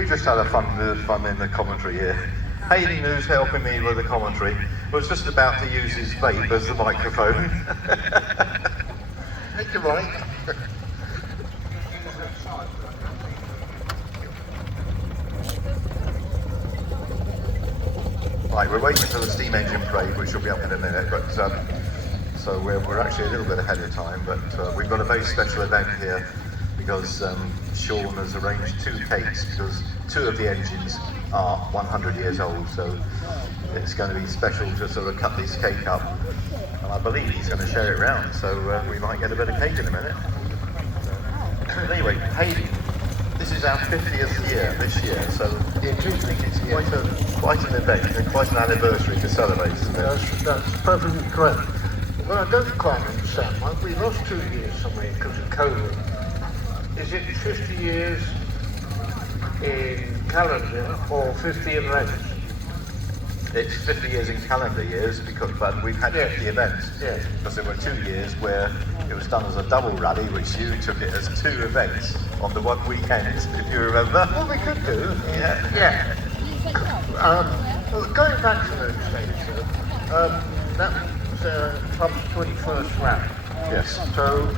we just had a fun in the commentary here. Hayden, who's helping me with the commentary, was just about to use his vape as the microphone. Thank you, Mike. Right, we're waiting for the steam engine parade, which will be up in a minute, but so we're actually a little bit ahead of time, but we've got a very special event here because Sean has arranged 2 cakes because 2 of the engines are 100 years old, so it's going to be special to sort of cut this cake up, and I believe he's going to share it round, so we might get a bit of cake in a minute. But anyway, Hayden, this is our 50th year this year, so it's quite an event and quite an anniversary to celebrate, isn't it? That's perfectly correct. Well, I don't quite understand, Mike. We lost 2 years somewhere because of COVID. Is it 50 years in calendar or 50 in length? It's 50 years in calendar years, but we've had 50 events. Yes. Because there were 2 years where it was done as a double rally, which you took it as 2 events on the one weekend, if you remember. Well, we could do. Yeah. Well, going back to those days, that was Club's 21st round. Yes. So,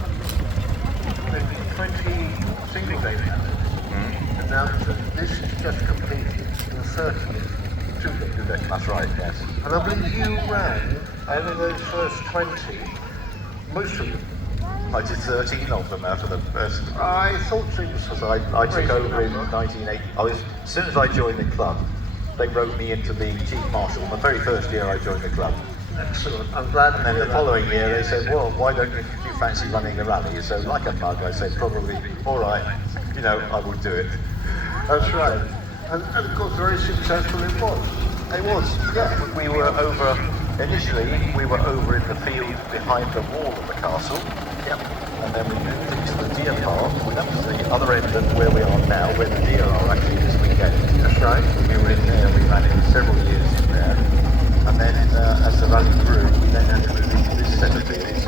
the 20 single day round. And now this is just completed the 30th. 2 events. That's right, yes. And I believe you ran out of those first 20, most of them. I did 13 of them out of the first. I thought it was. Because I took over in 1980. As soon as I joined the club, they wrote me into the chief marshal. The very first year I joined the club. Excellent. I'm glad. And then the following year they said, well, why don't you fancy running the rally? So like a mug, I said, probably, all right, I would do it. That's right. And of course, very successful it was. It was, yeah. We were over, initially, we were over in the field behind the wall of the castle. Yep. And then we moved into the deer park. That was the other end of where we are now, where the deer are actually this weekend. That's right. We were in there, we ran it several years in there. And then as the rally grew, we then had to move into this set of fields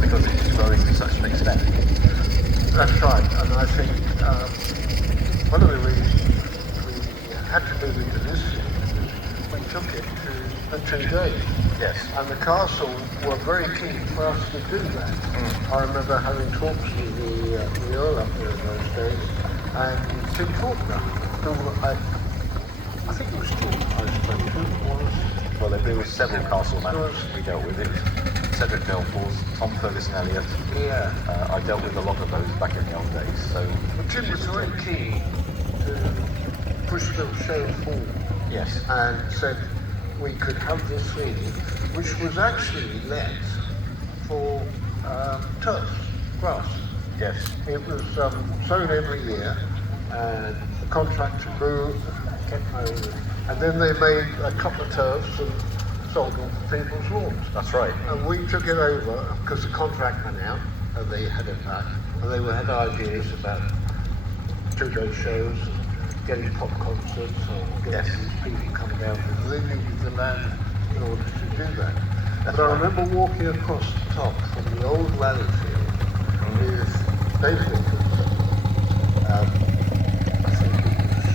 because it was growing to such an extent. That's right. And I think one of the reasons we had to move into this field is we took it to the 2 days. Yes. And the castle were very keen for us to do that. I remember having talks with the Earl up there in those days, and Tim Faulkner, who I think it was Tim I spoke to, Well, there were several castle managers we dealt with. It was Cedric Belfors, Tom Ferguson Elliott. Yeah. I dealt with a lot of those back in the old days. So. But Tim was very keen to push the show forward. Yes. And said we could have this field, which was actually let for turf, grass. Yes. It was sown every year, and the contractor grew, kept mowing, and then they made a couple of turfs and sold them to people's lawns. That's right. And we took it over because the contract ran out, and they had it back, and they had ideas about 2-day shows, getting pop concerts, or getting these people coming down, because they needed the land in order to do that. But I remember walking across the top from the old rally field with David Wilkins, I think it was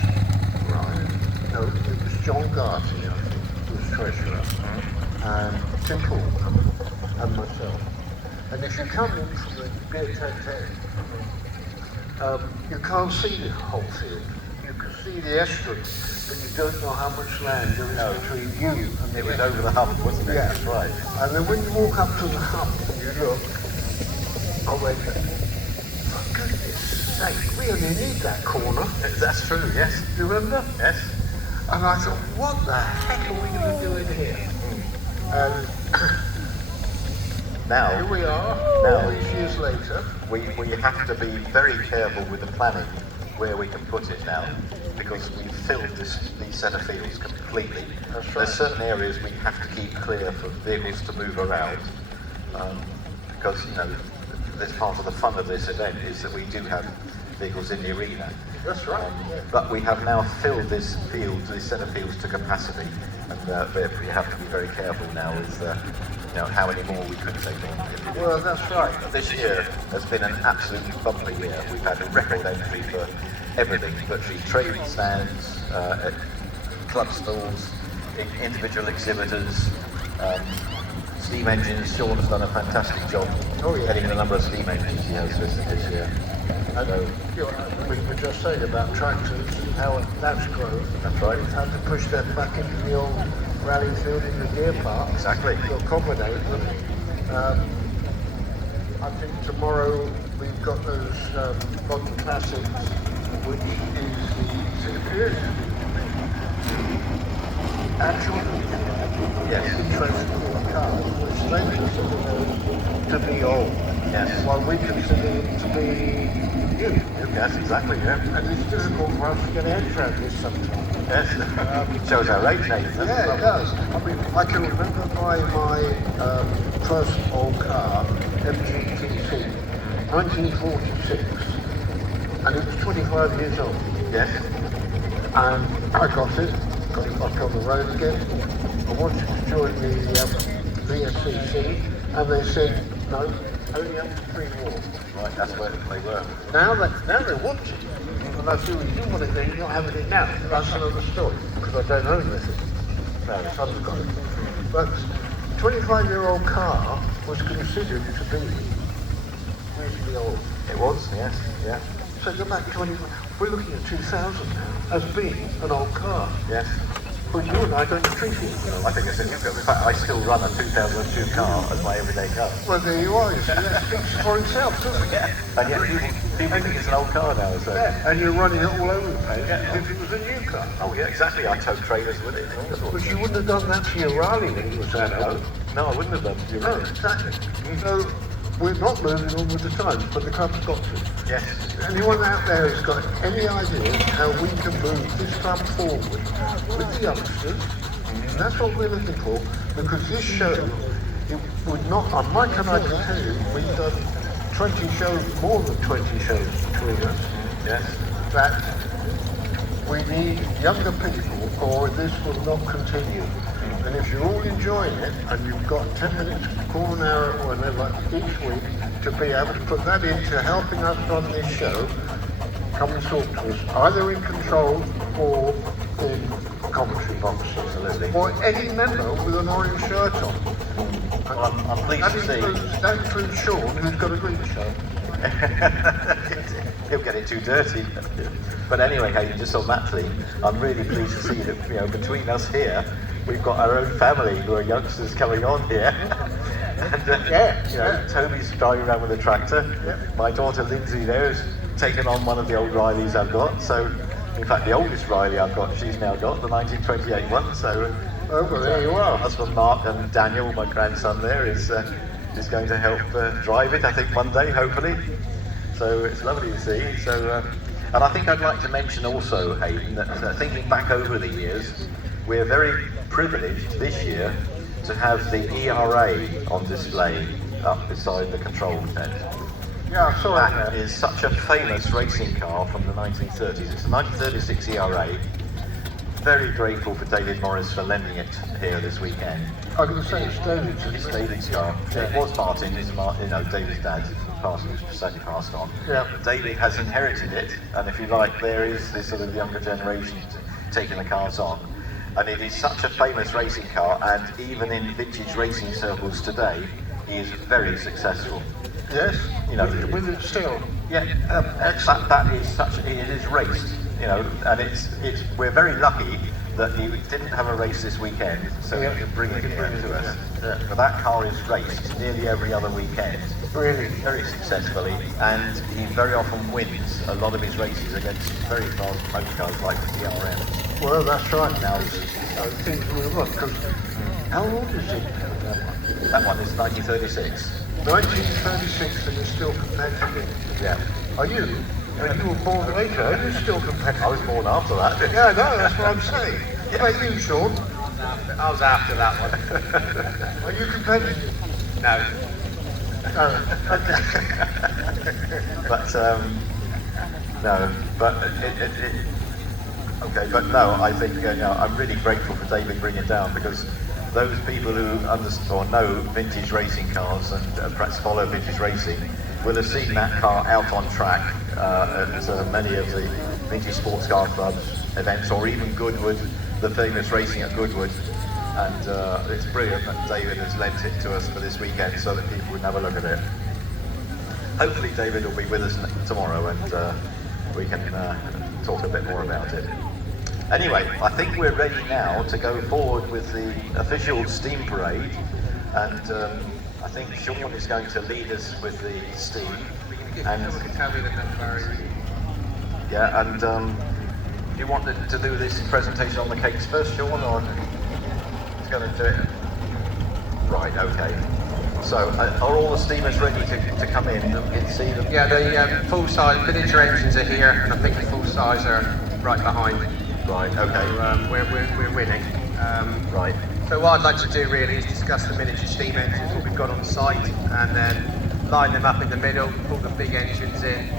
Ryan, no, it was John Garty, I think, who was treasurer, and Tim Faulkner, and myself. And if you come in from the beer tent you can't see the whole field. You can see the estuary, but you don't know how much land there is between you and it was over the hump, wasn't it? Yeah. That's right. And then when you walk up to the hump and you look, I went, for goodness sake, we only need that corner. That's true, yes. Do you remember? Yes. And I thought, what the heck are we going to do in here? And now, here we are, all these years later. We have to be very careful with the planning where we can put it now, because we've filled these set of fields completely. That's right. There's certain areas we have to keep clear for vehicles to move around, because this part of the fun of this event is that we do have vehicles in the arena. That's right. But we have now filled this set of fields to capacity, and we have to be very careful now with how many more we could take on. Well, that's right. This year has been an absolutely bumper year. We've had a record entry for everything, virtually trade stands, club stalls, individual exhibitors, steam engines. Sean has done a fantastic job getting the number of steam engines he has listed this year. And we were just saying about tractors, how that's grown. That's right. We've had to push them back into the old rally field in the gear park. Exactly. To accommodate them. I think tomorrow we've got those modern classics, which is the actual interest in cars, which they consider those to be old. Yes. While we consider them to be new. Yes, exactly, yeah. And it's difficult for us to get our heads around this sometimes. Yes. Shows our age, Nathan. Yeah, it does. I mean, I can remember my first old car, MGTC, 1946, and it was 25 years old. Yes. And I got it back on the road again. I wanted to join the VSCC, and they said, no, only up to 3 more. Right, that's where they were. Now they want it. And I feel you want it then, you're not having it now. That's another story, because I don't own this. No, the son's got it. But 25-year-old car was considered to be reasonably old. It was, yes, yeah. So go back 20, we're looking at 2000 now as being an old car. Yes. But you and I don't treat it. I think it's a new car. In fact, I still run a 2002 car as my everyday car. Well, there you are. You see, that speaks for itself, doesn't it? Yeah. And yet people think it's an old car now. So. Yeah, and you're running it all over the place as if it was a new car. Oh yeah, exactly. I tow trailers with it. But you wouldn't have done that to your Raleigh when you was that old. No, I wouldn't have done. No, exactly. So we're not moving on with the times, but the club's got to. Yes. Anyone out there who's got any idea how we can move this club forward with the youngsters, that's what we're looking for, because this show, it would not, Mike and I can tell you, we've done 20 shows, more than 20 shows between us. Yes. That we need younger people or this will not continue. And if you're all enjoying it and you've got 10 minutes, quarter an hour or whatever each week to be able to put that into helping us run this show, come and talk to us, either in control or in commentary box. Absolutely. Or any member with an orange shirt on. Well, I'm pleased to see. That includes Sean, who's got a green shirt. He'll get it too dirty. But anyway, hey, just on that theme, I'm really pleased to see that between us here, we've got our own family who are youngsters coming on here. And Toby's driving around with a tractor. My daughter Lindsay there has taken on one of the old Rileys I've got. So, in fact, the oldest Riley I've got, she's now got the 1928 one. So, well, there you are. Husband Mark and Daniel, my grandson there, is going to help drive it. I think one day, hopefully. So it's lovely to see. So, and I think I'd like to mention also, Hayden, that thinking back over the years, we're very privileged this year to have the ERA on display up beside the control tent. Yeah, I saw that. Is such a famous racing car from the 1930s. It's a 1936 ERA. Very grateful for David Morris for lending it here this weekend. I'm going to say it's David's. It's David's car. It was Martin. It's David's dad. Sadly passed on. Yeah. David has inherited it, and if you like, there is this sort of younger generation taking the cars on. And it is such a famous racing car, and even in vintage racing circles today, he is very successful. Yes. With it still. Yeah. That is such. It is raced. And it's we're very lucky that he didn't have a race this weekend, so he could bring it here to us. Yeah. But that car is raced nearly every other weekend. Really? Very successfully, and he very often wins a lot of his races against very fast motor cars like the DRM. Well, that's right. Now things move on, because how old is it? That one is 1936. 1936, and you're still competitive. Yeah. Are you? When you were born later, are you still competitive? I was born after that. Yeah, I know, that's what I'm saying. What about you, Sean? I was after that one. Are you competitive? No. Okay. But no, but okay, but no, I think I'm really grateful for David bringing it down, because those people who understand or know vintage racing cars and perhaps follow vintage racing will have seen that car out on track at many of the vintage sports car club events, or even Goodwood, the famous racing at Goodwood. And it's brilliant that David has lent it to us for this weekend so that people can have a look at it. Hopefully David will be with us tomorrow and we can talk a bit more about it. Anyway, I think we're ready now to go forward with the official steam parade, and I think Sean is going to lead us with the steam. And yeah, and do you want to do this presentation on the cakes first, Sean, or he's going to do it? Right, okay. So, are all the steamers ready to come in? You can see them? Yeah, the full-size miniature engines are here, and I think the full-size are right behind. Right, okay. So, we're winning. Right. So what I'd like to do really is discuss the miniature steam engines, what we've got on site, and then line them up in the middle, pull the big engines in,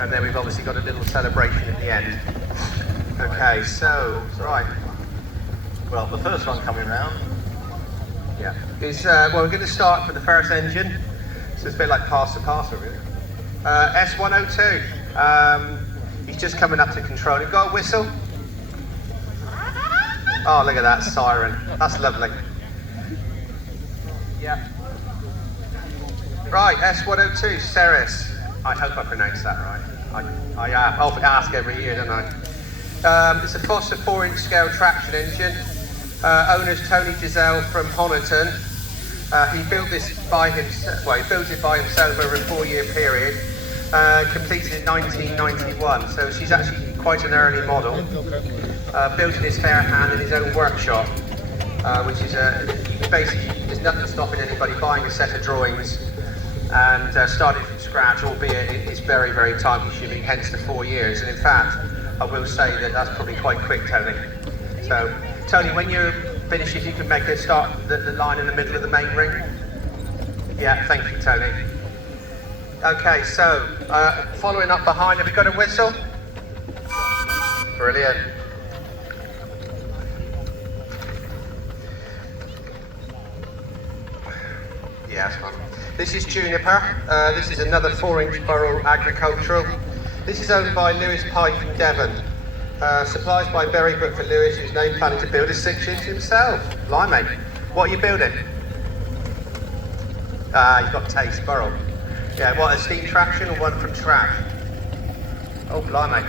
and then we've obviously got a little celebration at the end. Okay, so, right. Well, the first one coming round. Yeah. Well, we're going to start with the first engine, so it's a bit like pass the parcel, really. S102. He's just coming up to control. You've got a whistle? Oh, look at that siren. That's lovely. Yeah. Right, S102, Ceres. I hope I pronounced that right. I ask every year, don't I? It's a Foster 4-inch scale traction engine. Owner's Tony Giselle from Honiton. He built this by himself. Well, he built it by himself over a 4-year period. Completed in 1991, so she's actually quite an early model. Built in his fair hand in his own workshop, which is basically there's nothing stopping anybody buying a set of drawings and starting from scratch, albeit it's very, very time consuming, hence the 4 years. And in fact, I will say that that's probably quite quick, Tony. So, Tony, when you're finished, if you can make it start the line in the middle of the main ring. Yeah, thank you, Tony. Okay, so following up behind, have you got a whistle? Brilliant. Yeah, that's fine. This is Juniper. This is another 4-inch Burrell agricultural. This is owned by Lewis Pike from Devon. Supplies by Berrybook for Lewis, who's now planning to build a 6-inch himself. Blimey, what are you building? You've got taste, Burrell. Yeah, what, a steam traction or one from scratch? Oh, blimey.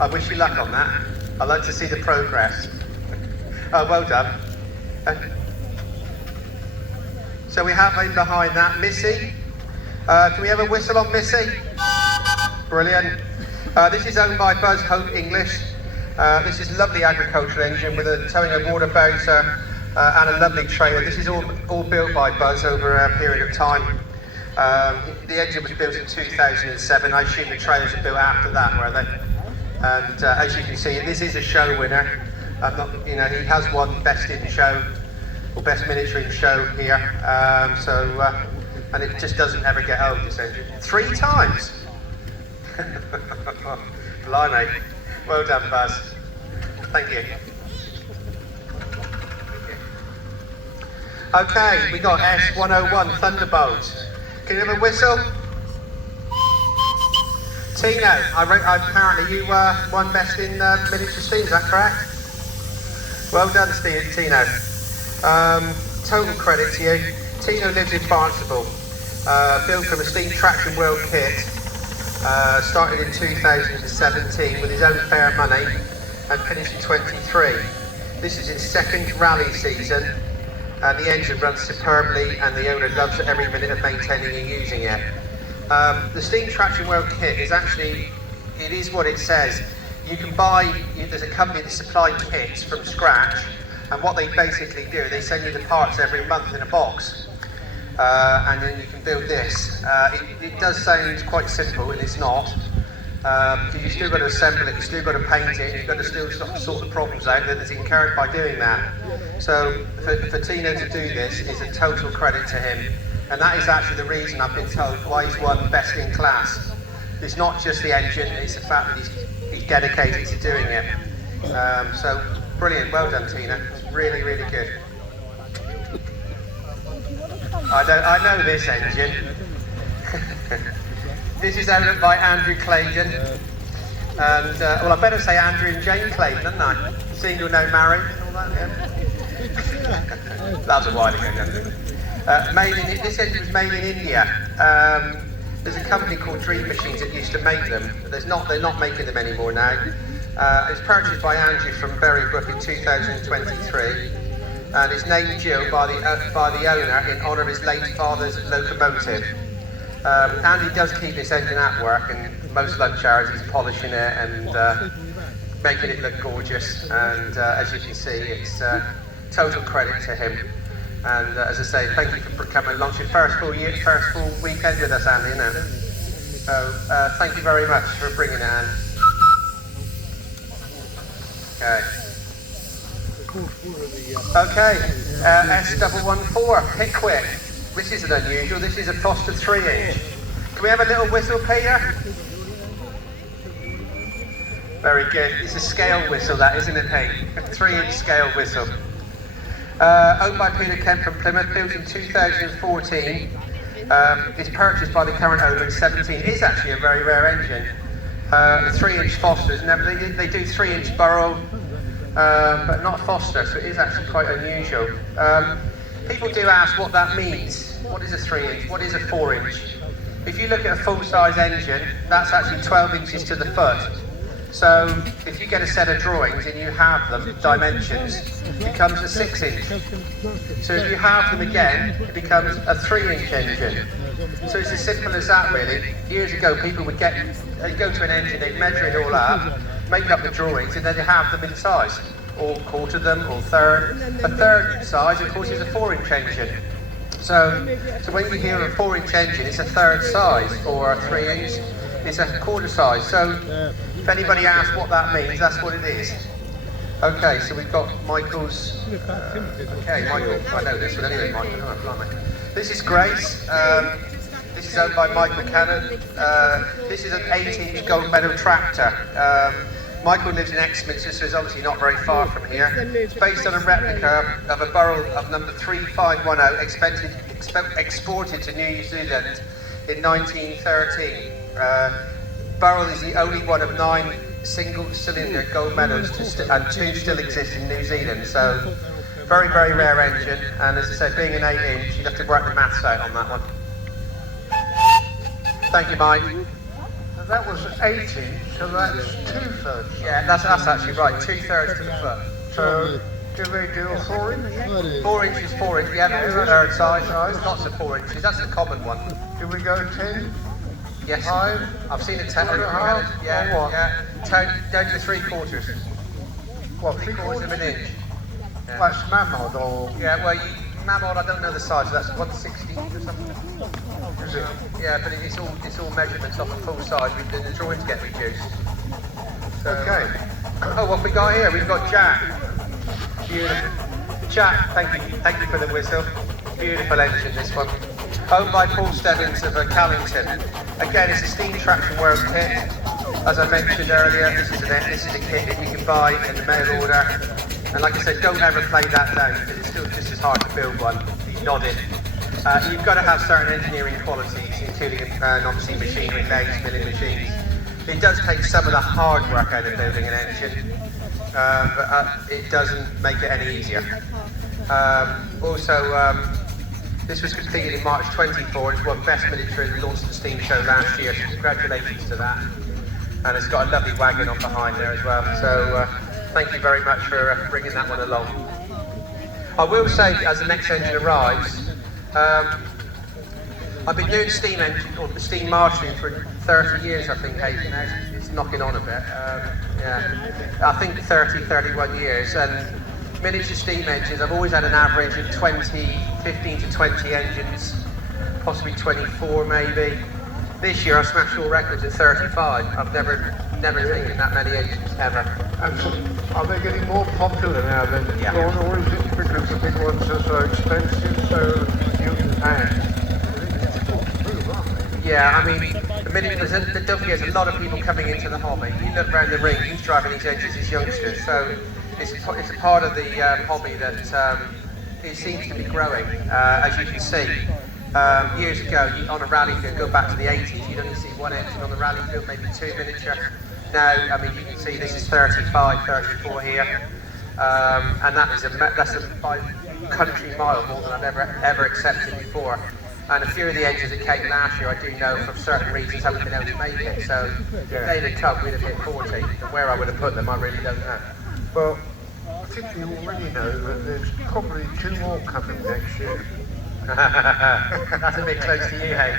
I wish you luck on that. I'd like to see the progress. Oh, well done. So we have in behind that Missy. Can we have a whistle on Missy? Brilliant. This is owned by Buzz Hope English. This is a lovely agricultural engine with a towing and water bowser and a lovely trailer. This is all built by Buzz over a period of time. The engine was built in 2007. I assume the trailers are built after that, were they? And as you can see, this is a show winner. He has won Best in Show or Best Miniature in Show here. And it just doesn't ever get old, this engine. 3 times. Blimey. Well done, Buzz. Thank you. Okay, we got S101 Thunderbolt. Can you have a whistle? Tino, apparently you won Best in Miniature Steam, is that correct? Well done, Tino. Total credit to you. Tino lives in Barnstable. Built from a Steam Traction World kit. Started in 2017 with his own fair money and finished in 23. This is his 2nd rally season, and the engine runs superbly and the owner loves every minute of maintaining and using it. The Steam Traction World kit is actually, it is what it says. You can buy, there's a company that supply kits from scratch, and what they basically do, they send you the parts every month in a box. And then you can build this. It does sound quite simple, and it's not. Because you've still got to assemble it, you've still got to paint it, you've got to still sort the problems out that is incurred by doing that. So for Tino to do this is a total credit to him. And that is actually the reason I've been told why he's won Best in Class. It's not just the engine, it's the fact that he's dedicated to doing it. So brilliant, well done Tino. It's really, really good. I know this engine. This is owned by Andrew Claydon. And, well, I better say Andrew and Jane Clayton, didn't I? Single, no married, and all that, yeah. That was a while ago, this engine was made in India. There's a company called Dream Machines that used to make them. They're not making them anymore now. It was purchased by Andrew from Berrybrook in 2023. And it's named Jill by the owner in honour of his late father's locomotive. Andy does keep this engine at work, and most lunch hours he's polishing it and making it look gorgeous. And as you can see, it's total credit to him. And as I say, thank you for coming along. It's your first full weekend with us, Andy, isn't it? So thank you very much for bringing it, Andy. Okay, S114, Pickwick. This isn't unusual, this is a Foster 3-inch. Can we have a little whistle, Peter? Very good. It's a scale whistle, that, isn't it, Pete? A 3-inch scale whistle. Owned by Peter Kemp from Plymouth, built in 2014. It's purchased by the current owner in 17. It is actually a very rare engine. The 3-inch Fosters, they do 3-inch Burrell, but not Foster, so it is actually quite unusual. People do ask what that means. What is a 3-inch? What is a 4-inch? If you look at a full-size engine, that's actually 12 inches to the foot. So if you get a set of drawings and you have them, dimensions, it becomes a 6-inch. So if you have them again, it becomes a 3-inch engine. So it's as simple as that, really. Years ago, people would go to an engine, they'd measure it all up, make up the drawings, and then they have them in size, or quarter them, or third. A third size, of course, is a 4-inch engine. So when you hear a 4-inch engine, it's a third size, or a 3-inch, it's a quarter size. So if anybody asks what that means, that's what it is. Okay, so we've got Michael's. Okay, Michael, I know this one anyway, Michael. Oh, blimey. This is Grace. This is owned by Michael Cannon. This is an 8-inch gold medal tractor. Michael lives in Excelsior, so it's obviously not very far from here. It's based on a replica of a Burrell of number 3510, exported to New Zealand in 1913. Burrell is the only one of 9 single-cylinder gold medals, and 2 still exist in New Zealand. So, very, very rare engine. And as I said, being an 8-inch, you'd have to work the maths out on that one. Thank you, Mike. That was 18, so that's 2/3. Yeah, that's actually right. 2/3 to the foot. So, do they do a 4-inch? 4 inches, 4 inches. Yeah, third size. There's lots of 4 inches. That's the common one. Do we go 10? Yes. 5? I've seen a 10. Yeah, or what? yeah. Down to 3/4. What, 3/4 of an inch. Yeah. That's Mammoth or? Yeah, well, Mammoth, I don't know the size. That's 1/16 or something. Is it? Yeah, but it's all measurements off a full size. The drawings get reduced. So, Okay. Oh, what have we got here? We've got Jack. Beautiful. Jack, thank you for the whistle. Beautiful engine, this one. Owned by Paul Stebbins of Callington. Again, it's a steam traction world kit. As I mentioned earlier, this is a kit that you can buy in the mail order. And like I said, don't ever play that down, because it's still just as hard to build one. He's nodding. You've got to have certain engineering qualities, including obviously machinery, lathes, milling machines. It does take some of the hard work out of building an engine, but it doesn't make it any easier. This was completed in March 24. It's won Best Military at the Launceston Steam Show last year, so congratulations to that. And it's got a lovely wagon on behind there as well, so thank you very much for bringing that one along. I will say, as the next engine arrives, I've been doing steam marshalling for 30 years, I think, Hayden. It's knocking on a bit. I think 31 years. And miniature steam engines, I've always had an average of 15 to 20 engines, possibly 24 maybe. This year I've smashed all records at 35. I've never taken that many engines ever. And so, are they getting more popular now than before, or is it because the big ones are so expensive, so you can pay? Yeah, I mean, don't forget, there's a lot of people coming into the hobby. You look around the ring, who's driving these engines? It's youngsters. So it's a part of the hobby that it seems to be growing, as you can see. Years ago, on a rally field, go back to the 80s, you'd only see one engine on the rally field, maybe 2 miniature. Now, I mean, you can see this is 35, 34 here, and that's by country mile more than I've ever accepted before. And a few of the engines that came last year, I do know from certain reasons haven't been able to make it. So if they'd have come, we'd have hit 40. And where I would have put them, I really don't know. Well, I think you already know that there's probably 2 more coming next year. That's a bit close to you, hey?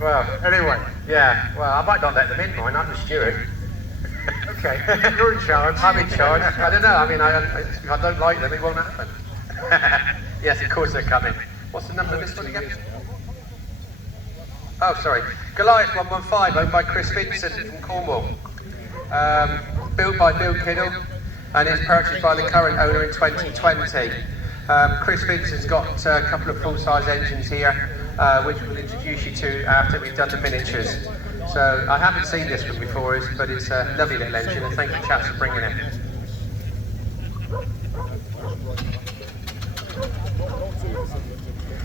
Well, anyway, yeah. Well, I might not let them in mine. I'm the steward. Okay, you're in charge. I'm in charge. I don't know. I mean, if I don't like them, it won't happen. Yes, of course they're coming. What's the number of this one again? Oh, sorry. Goliath 115, owned by Chris Vincent from Cornwall. Built by Bill Kiddle and is purchased by the current owner in 2020. Chris Vincent's got a couple of full-size engines here, which we'll introduce you to after we've done the miniatures. So I haven't seen this one before, but it's a lovely little engine, and thank you chaps for bringing it.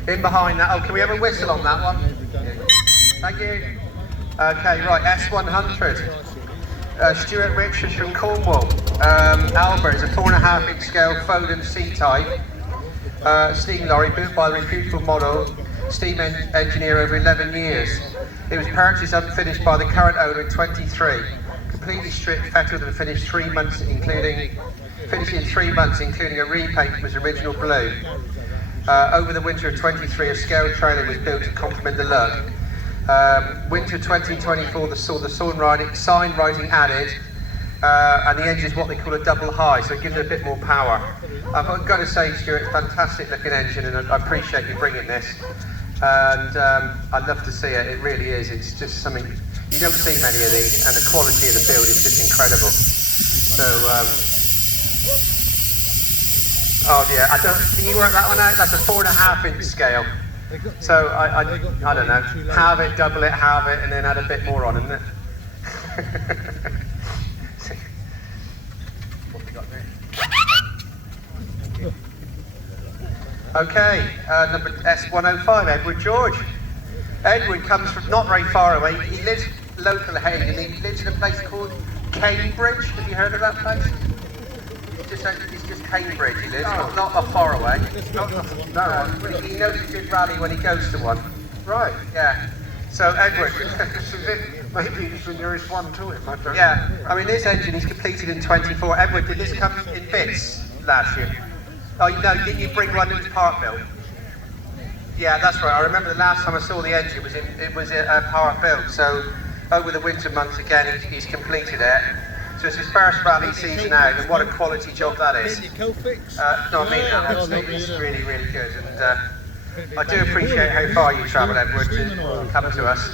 In behind that, oh, can we have a whistle on that one? Thank you. Okay, right, S100. Stuart Richards from Cornwall. Albert is a 4.5-inch scale Foden C-type steam lorry built by the reputable model steam engineer over 11 years. It was purchased unfinished by the current owner in 23. Completely stripped, fettled and finished 3 months, finished in 3 months, including a repaint from its original blue. Over the winter of 23, a scale trailer was built to complement the look. Winter 2024 saw the sign writing added, and the engine is what they call a double high, so it gives it a bit more power. I've got to say, Stuart, it's a fantastic looking engine, and I appreciate you bringing this. And I'd love to see it. It really is. It's just something you don't see many of these, and the quality of the build is just incredible. So, oh yeah, can you work that one out? That's a 4.5-inch scale. So I don't know, halve it, double it, halve it, and then add a bit more on, isn't it? What we got there? Okay, number S105, Edward George. Edward comes from not very far away. He lives local here, and he lives in a place called Cambridge. Have you heard of that place? It's just Cambridge he lives, not far away. He knows a good rally when he goes to one. Right. Yeah. So Edward. Maybe it's the nearest one to him, I don't know. Yeah. I mean, this engine is completed in 24. Edward, did this come in bits last year? Oh no, didn't you bring one that was part built? Yeah, that's right. I remember the last time I saw the engine it was part built. So over the winter months again, he's completed it. So it's his first rally season out, and what a quality job that is. No, I mean that, absolutely. It's really, really good. And I do appreciate how far you travel, Edward, to come to us.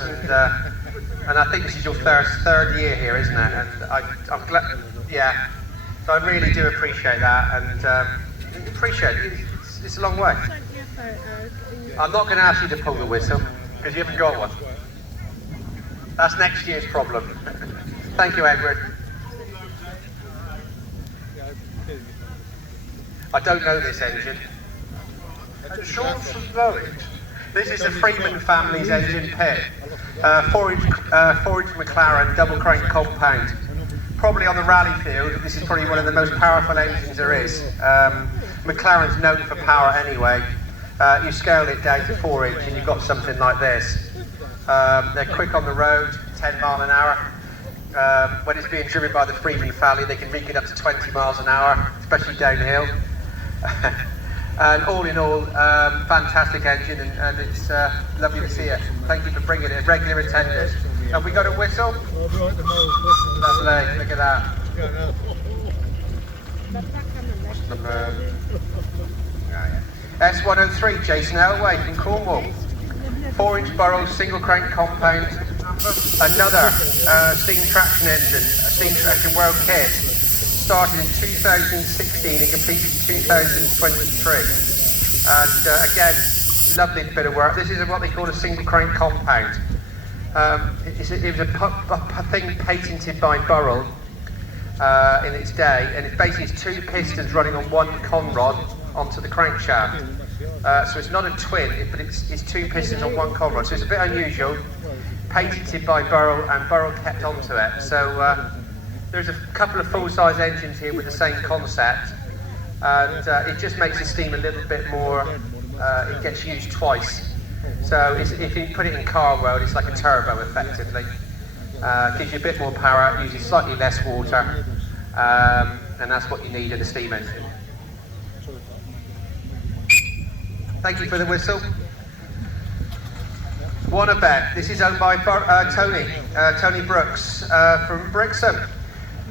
And I think this is your third year here, isn't it? And I'm glad, yeah. So I really do appreciate that, and appreciate it. It's a long way. I'm not going to ask you to pull the whistle, because you haven't got one. That's next year's problem. Thank you, Edward. I don't know this engine. Sean should know it. This is the Freeman family's engine pit. 4-inch McLaren double crank compound. Probably on the rally field, this is probably one of the most powerful engines there is. McLaren's known for power anyway. You scale it down to 4-inch and you've got something like this. They're quick on the road, 10 mile an hour. When it's being driven by the Freeman family, they can reach it up to 20 miles an hour, especially downhill. And all in all, fantastic engine, and it's lovely to see it. Thank you for bringing it, regular attenders. Have we got a whistle? Lovely, look at that. S103, Jason Elway from Cornwall. 4-inch Burrell single crank compound. Another steam traction engine, a steam traction world kit. Started in 2016 and completed in 2023. And again, lovely bit of work. This is what they call a single crank compound. It was a thing patented by Burrell in its day, and it's basically 2 pistons running on 1 conrod onto the crankshaft. So it's not a twin, but it's two pistons on one cold rod. So it's a bit unusual. Patented by Burrell, and Burrell kept onto it. So there's a couple of full-size engines here with the same concept, and it just makes the steam a little bit more. It gets used twice. So if you put it in car world, it's like a turbo effectively. Gives you a bit more power, uses slightly less water, and that's what you need in a steam engine. Thank you for the whistle. Wanna Bet. This is owned by Tony Brooks from Brixham.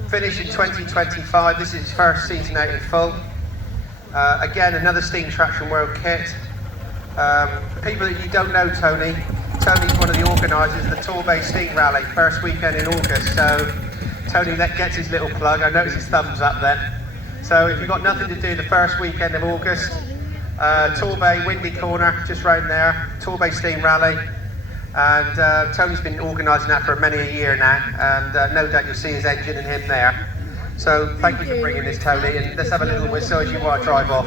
Finished in 2025. This is his first season out in full. Again, another Steam Traction World kit. People that you don't know Tony's one of the organisers of the Torbay Steam Rally, first weekend in August. So Tony gets his little plug. I noticed his thumbs up then. So if you've got nothing to do the first weekend of August, Torbay, Windy Corner, just round there, Torbay Steam Rally. And Tony's been organising that for many a year now, and no doubt you'll see his engine and him there. So thank you for bringing this, Tony, and let's have a little whistle as you want to drive off.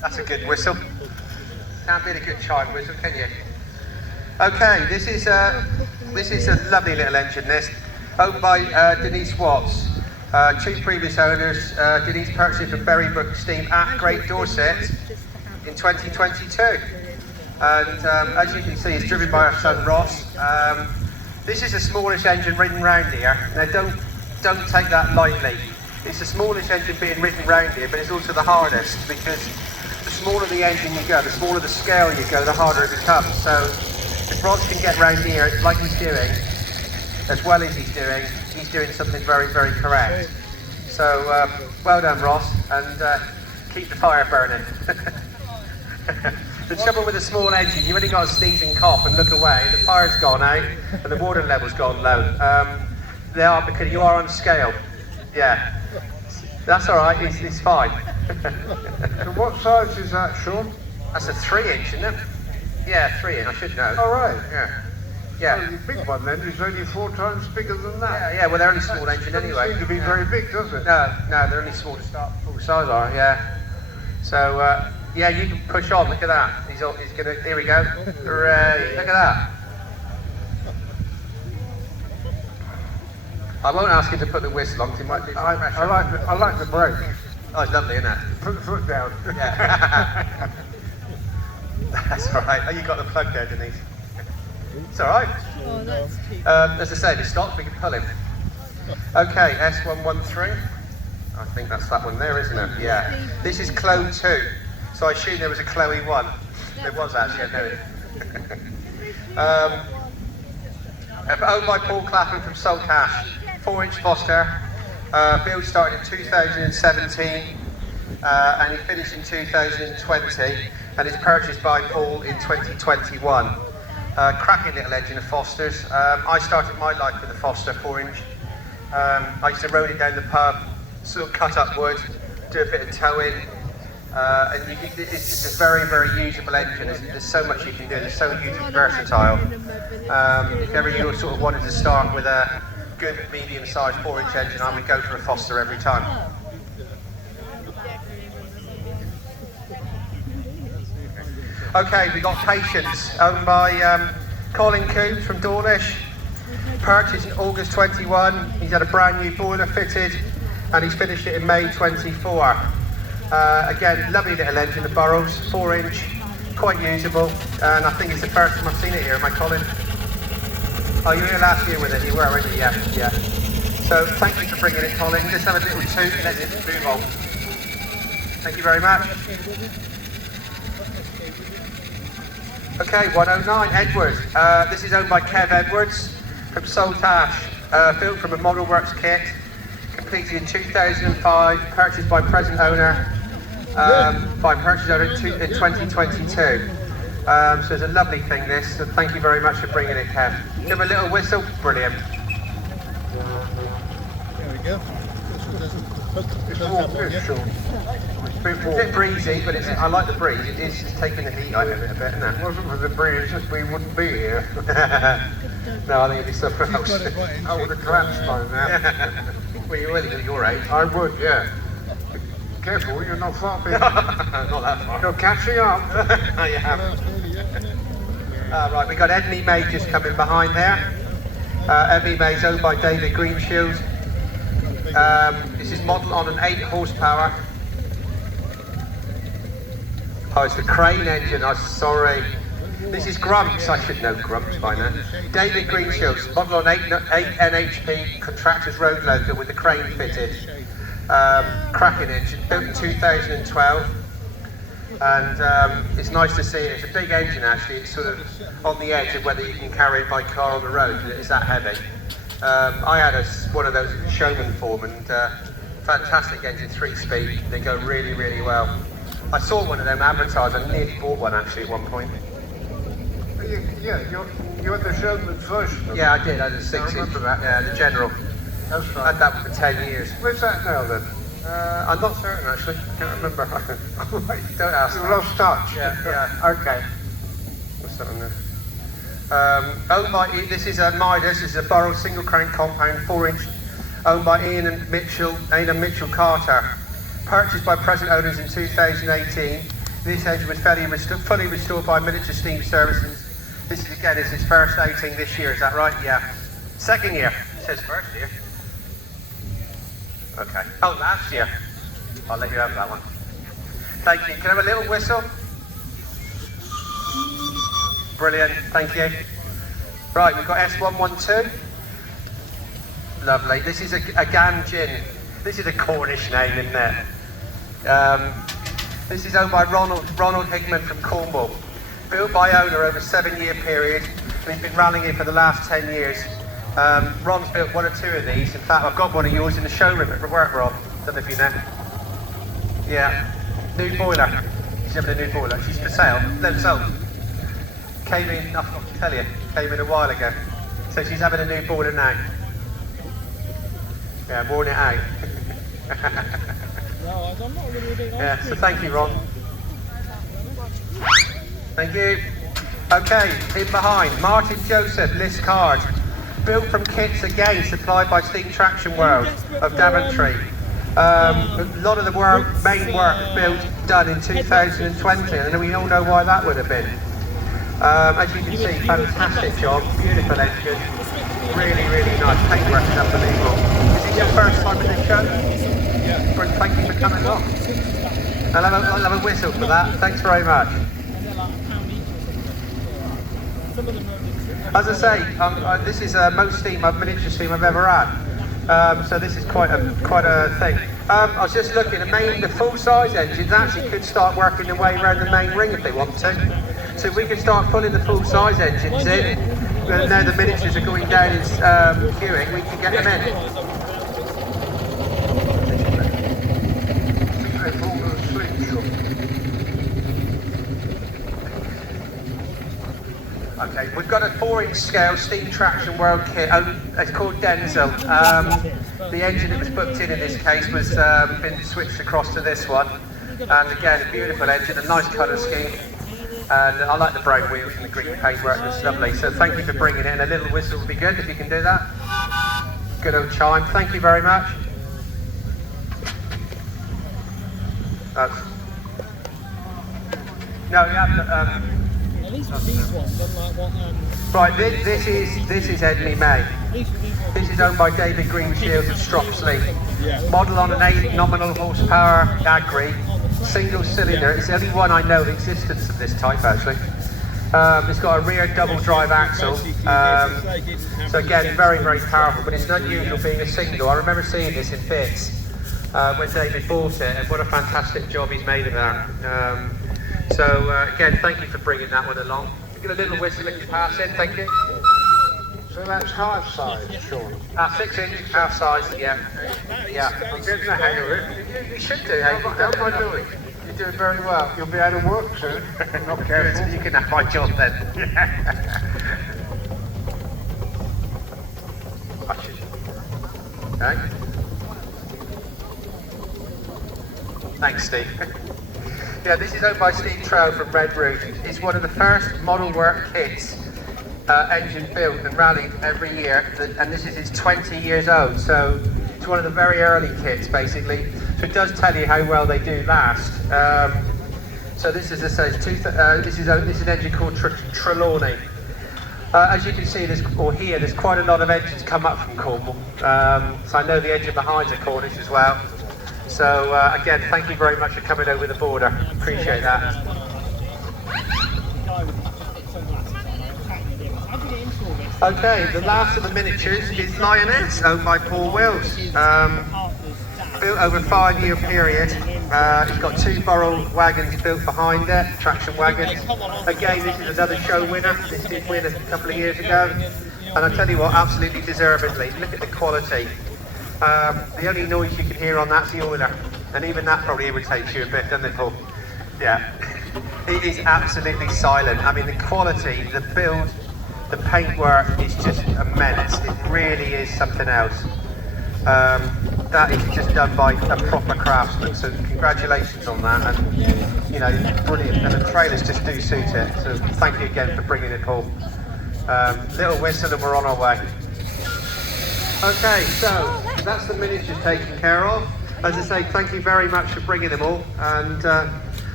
That's a good whistle. Can't beat a good chime whistle, can you? Okay, this is a lovely little engine. This owned by Denise Watts. Two previous owners. Denise purchased from Berrybrook Steam at Great Dorset in 2022. And as you can see, it's driven by our son Ross. This is the smallest engine ridden round here. Now don't take that lightly. It's the smallest engine being ridden round here, but it's also the hardest, because the smaller the engine you go, the smaller the scale you go, the harder it becomes. So if Ross can get round here like he's doing, as well as he's doing something very, very correct. So well done, Ross, and keep the fire burning. The trouble with a small engine, you've only got to sneeze and cough and look away, and the fire's gone out and the water level's gone low. They are, because you are on scale. Yeah, that's all right. It's fine. So what size is that, Sean? That's a 3-inch, isn't it? Yeah, 3-inch. I should know. All right. Yeah. Yeah. Well, the big one then is only 4 times bigger than that. Yeah. Well, they're only small engine anyway. Doesn't seem to be very big, does it? No, they're only small to start. Full size are, yeah. So yeah, you can push on. Look at that. He's gonna. Here we go. Hooray! Look at that. I won't ask him to put the whistle on, because he might do some pressure. I like the brake. Oh, it's lovely, isn't it? Put the foot down. Yeah. That's all right. Oh, you got the plug there, Denise. It's all right. Oh, that's cheap. As I said, it stops. We can pull him. Okay, S113. I think that's that one there, isn't it? Yeah. This is Chloe 2. So I assume there was a Chloe 1. There was actually, I know it. Owned by Paul Clapham from Saltash. 4-inch Foster. Build started in 2017 and he finished in 2020, and it's purchased by Paul in 2021. Cracking little engine of Foster's. I started my life with a Foster 4-inch. I used to roll it down the pub, sort of cut up wood, do a bit of towing, and it's just a very, very usable engine. There's so much you can do. It's so versatile. If ever you sort of wanted to start with a good medium-sized 4-inch engine, I would go for a Foster every time. Okay, we got Patience, owned by Colin Coombs from Dawlish. Purchased in August 21. He's had a brand new boiler fitted, and he's finished it in May 24. Again, lovely little engine, the Burrells, 4-inch, quite usable, and I think it's the first time I've seen it here. Am I, Colin? Oh, you were here last year with it, you were, weren't you? Yeah. So thank you for bringing it, Colin. Just have a little toot and let it move on. Thank you very much. Okay, 109, Edward. This is owned by Kev Edwards from Saltash. Built from a Model Works kit, completed in 2005, purchased by present owner, in 2022. So it's a lovely thing, this, so thank you very much for bringing it, Kev. Give him a little whistle, brilliant. There we go. It's more good, Sean. It's a bit breezy, but I like the breeze. It is just taking the heat out of it a bit, isn't it? If it wasn't for the breeze, we wouldn't be here. No, I think it'd be somewhere else. I would have collapsed by now. Well, you really at your age. I would, yeah. Careful, you're not far behind. Not that far. You're catching up. You have. That's nearly it, isn't it? Right, we got Edney May just coming behind there. Edney May is owned by David Greenshield. This is modelled on an 8 horsepower. Oh, it's the Crane engine, I'm sorry. This is Grumps, I should know Grumps by now. David Greenshield's modelled on 8 NHP contractor's road loader with the Crane fitted. Cracking engine, built in 2012. And it's nice to see it. It's a big engine actually. It's sort of on the edge of whether you can carry it by car on the road. It's that heavy. I had one of those Showman form, and fantastic engine, 3-speed. They go really, really well. I saw one of them advertised. I nearly bought one actually at one point. Yeah, you had the Showman's version. Yeah, I did. I had a 6 inch. remember that. Yeah, the General. That's I right. had that one for 10 years. Where's that now then? I'm not certain actually. Can't remember. Don't ask. You lost touch. Yeah. Okay. What's that on there? Owned by, this is a Midas, this is a Burrell single crank compound, 4-inch, owned by Ian and Mitchell Carter. Purchased by present owners in 2018. This engine was fully restored by Military Steam Services. This is again, is his first outing this year, is that right? Yeah. Second year. It says first year. Okay. Oh, last year. I'll let you have that one. Thank you. Can I have a little whistle? Brilliant, thank you. Right, we've got S112. Lovely. This is a Ganjin. This is a Cornish name, isn't it? This is owned by Ronald Hickman from Cornwall. Built by owner over a 7-year period, and he's been rallying it for the last 10 years. Ron's built 1 or 2 of these. In fact, I've got one of yours in the showroom at work, Ron. Don't know if you know. Yeah. New boiler. She's having a new boiler. She's for sale. No, sold. Came in, I forgot to tell you, came in a while ago. So she's having a new boiler now. Yeah, worn it out. No, I'm not really a big Yeah, so thank you, Ron. Thank you. Okay, in behind, Martin Joseph, list card. Built from kits again, supplied by Steam Traction World of Daventry. A lot of the main work built done in 2020, and we all know why that would have been. As you can see, fantastic job, beautiful engine, really, really nice. Paintwork is unbelievable. Is it your first time in the show? Yeah. Well, thank you for coming along. I'll have a whistle for that. Thanks very much. As I say, this is the most miniature steam I've ever had. So this is quite a thing. I was just looking, the full-size engines actually could start working their way around the main ring if they want to. So we can start pulling the full-size engines in, and now the miniatures are going down in queuing, we can get them in. They've all got a slingshot. Okay, we've got a 4-inch scale Steam Traction World kit. It's called Denzel. The engine that was booked in this case was been switched across to this one. And again, a beautiful engine, a nice colour scheme. And I like the brown wheels and the green paintwork, it's lovely. So thank you for bringing it in. A little whistle would be good if you can do that. Good old chime. Thank you very much. No, you have to, At least with these ones, unlike what right, this is Edney May. at least with these ones. This is owned by David Greenshield of Stropsley. Yeah. Model on an 8 nominal horsepower Agri, single cylinder. It's the only one I know of existence of this type actually. It's got a rear double drive axle. So again, very, very powerful, but it's not usual being a single. I remember seeing this in bits when David bought it, and what a fantastic job he's made of that. Again, thank you for bringing that one along. Get a little whistle if you pass in, thank you. So that's half size, Sean. 6 inch, half size, yeah. Yeah. I'm getting the hang of it. You should do, hey, How am I doing? you're doing very well. You'll be out of work soon. Not careful. Good, you can have my job then. Okay. Thanks, Steve. Yeah, this is owned by Steve Trow from Red Roof. It's one of the first model work kits engine built and rallied every year, and this is his 20 years old. So It's one of the very early kits, basically. So it does tell you how well they do last. So this is this is an engine called Trelawney. As you can see, there's quite a lot of engines come up from Cornwall. So I know the engine behind's are Cornish as well. So again, thank you very much for coming over the border. Appreciate that. Okay, the last of the miniatures is Lioness, owned by Paul Wills. Built over a 5-year period. It's got 2 Burrell wagons built behind it, traction wagons. Again, this is another show winner. This did win a couple of years ago. And I tell you what, absolutely deservedly. Look at the quality. The only noise you can hear on that's the oiler. And even that probably irritates you a bit, doesn't it, Paul? Yeah. It is absolutely silent. I mean, the quality, the build, the paintwork is just a menace. It really is something else. That is just done by a proper craftsman, so congratulations on that, and you know, brilliant, and the trailers just do suit it, so thank you again for bringing it, Paul. Little whistle and we're on our way. Okay, so that's the miniatures taken care of. As I say, thank you very much for bringing them all, and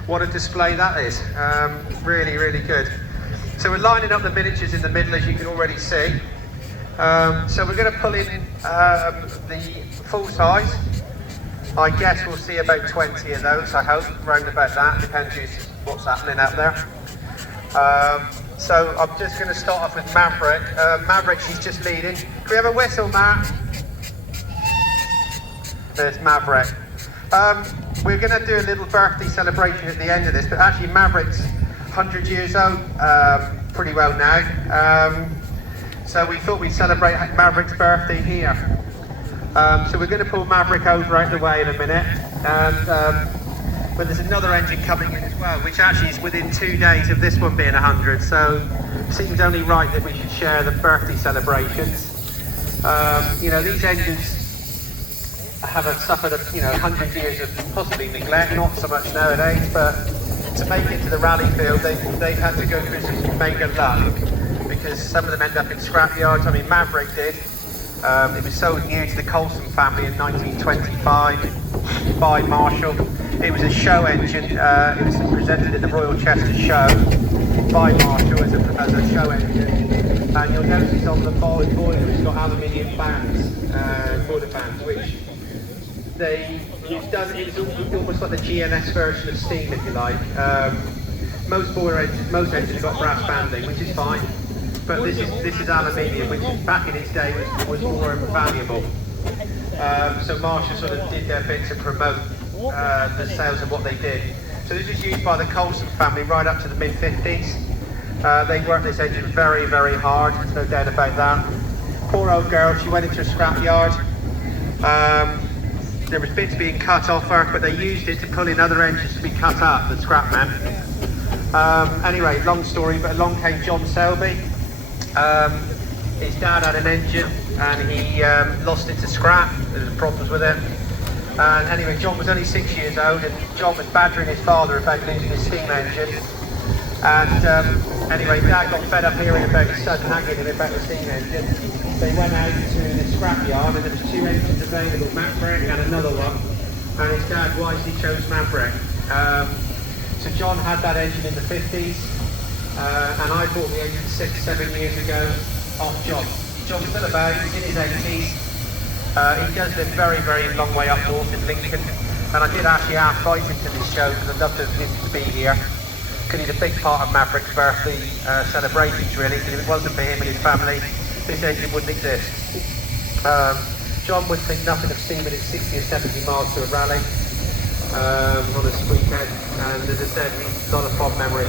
what a display that is. Really, really good. So we're lining up the miniatures in the middle, as you can already see. So we're going to pull in the full size. I guess we'll see about 20 of those, I hope, round about that, depends what's happening out there. So I'm just going to start off with Maverick. Maverick, she's just leading. Can we have a whistle, Matt? There's Maverick. We're going to do a little birthday celebration at the end of this, but actually Maverick's 100 years old, pretty well now. So we thought we'd celebrate Maverick's birthday here. So we're going to pull Maverick over out the way in a minute, and but there's another engine coming in as well, which actually is within 2 days of this one being 100, so it seems only right that we should share the birthday celebrations. You know, these engines have suffered 100 years of possibly neglect, not so much nowadays, but to make it to the rally field, they've had to go through some mega luck, because some of them end up in scrap yards. I mean, Maverick did. It was sold new to the Colson family in 1925 by Marshall. It was a show engine. It was presented at the Royal Chester Show by Marshall as a show engine. And you'll notice on the boiler it's got aluminium fans, boiler fans, which it's almost like the GNS version of steam, if you like. Most engines have got brass banding, which is fine. But this is aluminium, which back in its day was more valuable. So Marshall sort of did their bit to promote the sales of what they did. So this was used by the Colson family right up to the mid-50s. They worked this engine very, very hard, there's no doubt about that. Poor old girl, she went into a scrap yard. There was bits being cut off her, but they used it to pull in other engines to be cut up, the scrap man. Anyway, long story, but along came John Selby. His dad had an engine and he lost it to scrap. There was problems with it. And anyway, John was only 6 years old, and John was badgering his father about losing his steam engine. And anyway, Dad got fed up hearing about his son nagging him about the steam engine. They went out to the scrap yard, and there was 2 engines available, Maverick and another one. And his dad wisely chose Maverick. So John had that engine in the 50s. And I bought the engine 6-7 years ago off John. John's still about, he's in his 80s. He does live very, very long way up north in Lincoln. And I did actually invite him to this show because I'd love him to be here. Because he's a big part of Maverick's birthday celebrations, really. Because if it wasn't for him and his family, this engine wouldn't exist. John would think nothing of steaming at 60 or 70 miles to a rally on a weekend. And as I said, he's got a fond memory.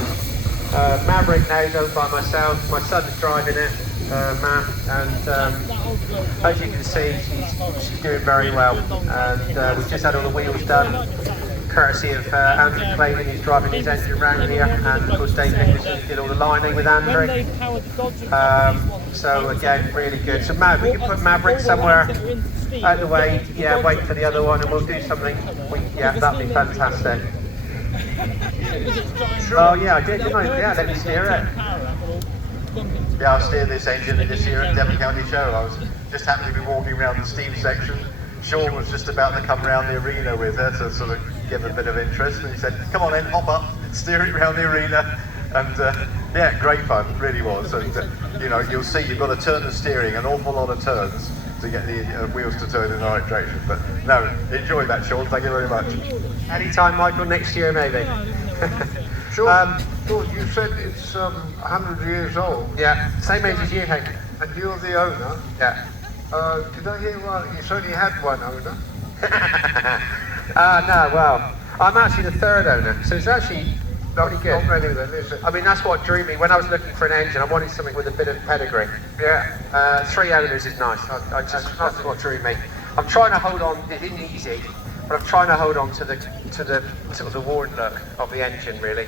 Maverick now is owned by myself. My son's driving it, Matt, and as you can see, she's doing very well. And we've just had all the wheels done, courtesy of Andrew Clayton, who's driving his engine around here, and of course Dave Nicholson did all the lining with Andrew. So again, really good. So Matt, we can put Maverick somewhere out the way, yeah, wait for the other one, and we'll do something. Yeah, that'd be fantastic. Oh yeah, I did, didn't I? Yeah, let me steer it. Yeah, I'll steer this engine and just here at Devon County Show. I was just happened to be walking around the steam section, Sean was just about to come round the arena with her to sort of give a bit of interest, and he said, "Come on then, hop up, steer it round the arena," and yeah, great fun, really was. And you know, you'll see you've got to turn the steering, an awful lot of turns to get the wheels to turn in the right direction. But no, enjoy that, Sean. Thank you very much. Anytime, Michael, next year maybe. Sean, you said it's 100 years old, Yeah, same age as you, Hank. and you're the owner. Yeah. Did I hear right? You've only had one owner. No, well, I'm actually the third owner, so it's actually pretty good. Not many then, is it? I mean, that's what drew me. When I was looking for an engine, I wanted something with a bit of pedigree. Yeah. 3 owners is nice. That's what drew me. I'm trying to hold on. It isn't easy, but I'm trying to hold on to the sort of the worn look of the engine, really.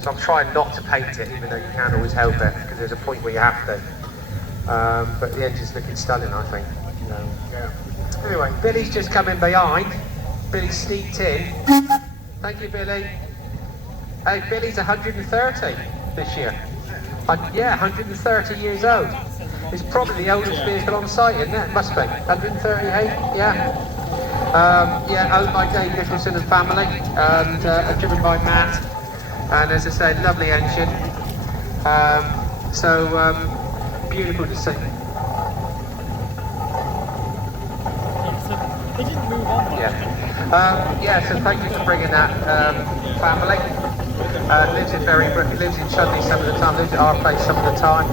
So I'm trying not to paint it, even though you can't always help it, because there's a point where you have to. But the engine's looking stunning, I think. Yeah. Anyway, Billie's just coming behind. Billie sneaked in. Thank you, Billie. Hey, Billie's 130 this year. Yeah, 130 years old. It's probably the oldest vehicle on site, isn't it? Must be. 138, yeah. Yeah, owned by Dave Nicholson and family, and driven by Matt. And as I said, lovely engine. Beautiful to see. So they didn't move on much. Yeah, so thank you for bringing that family. Lives in Chudley some of the time, lives at our place some of the time.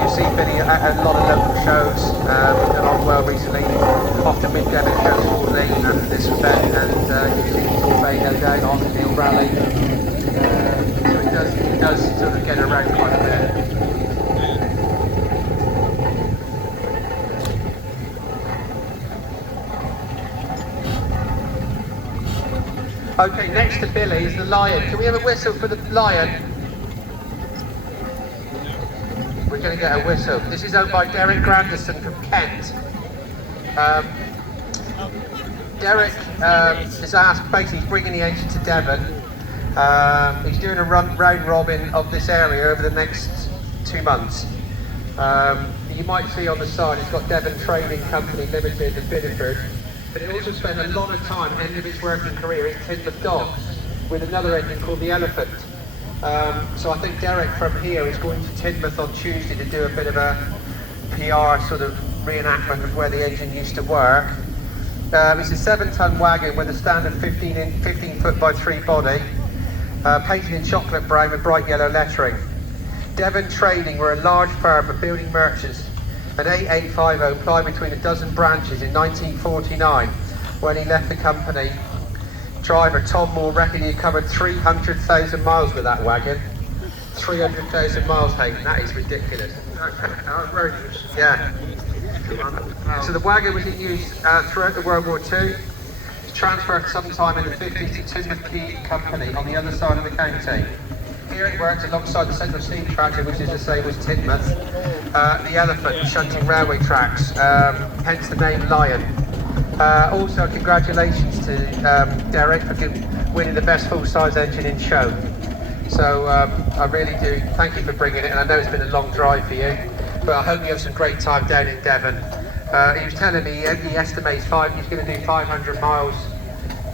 You see Billie at a lot of local shows. We've done on well recently, off to Mid-Devon show shortly after this event, and you see Torpedo down on the Neil Rally. So he does sort of get around quite a bit. Okay, next to Billie is the Lion. Can we have a whistle for the Lion? We're going to get a whistle. This is owned by Derek Granderson from Kent. Derek is asked, basically he's bringing the engine to Devon. He's doing a round robin of this area over the next 2 months. You might see on the side it's got Devon Trading Company Limited in Bideford. But he also spent a lot of time, end of his working career, in Tidmouth Docks with another engine called the Elephant. So I think Derek from here is going to Tidmouth on Tuesday to do a bit of a PR sort of reenactment of where the engine used to work. It's a 7-ton wagon with a standard 15 foot by 3 body, painted in chocolate brown with bright yellow lettering. Devon Trading were a large firm of building merchants. An 8850 plied between a dozen branches in 1949 when he left the company. Driver Tom Moore reckoned he covered 300,000 miles with that wagon. 300,000 miles, Hayden, that is ridiculous. Outrageous. Yeah. So the wagon was in use throughout the World War II. It's transferred sometime in the 50s to Tidmouth Key Company on the other side of the county. Here it works alongside the Central Steam Tractor, which is the same as Tidmouth. The Elephant shunting railway tracks, hence the name Lion. Also, congratulations to Derek for winning the best full-size engine in show. So I really do thank you for bringing it, and I know it's been a long drive for you, but I hope you have some great time down in Devon. He was telling me he estimates he's going to do 500 miles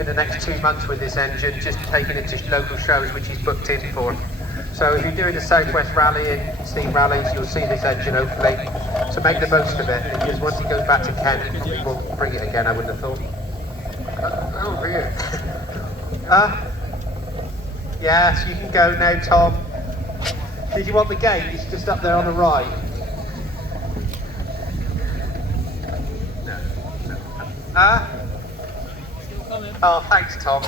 in the next 2 months with this engine, just taking it to local shows which he's booked in for. So if you're doing the Southwest Rally and Steam Rallies, you'll see this engine hopefully. So make the most of it, because once he goes back to Kent, he won't bring it again, I wouldn't have thought. Oh dear. Yes, you can go now, Tom. Did you want the gate? It's just up there on the right. Oh, thanks, Tom.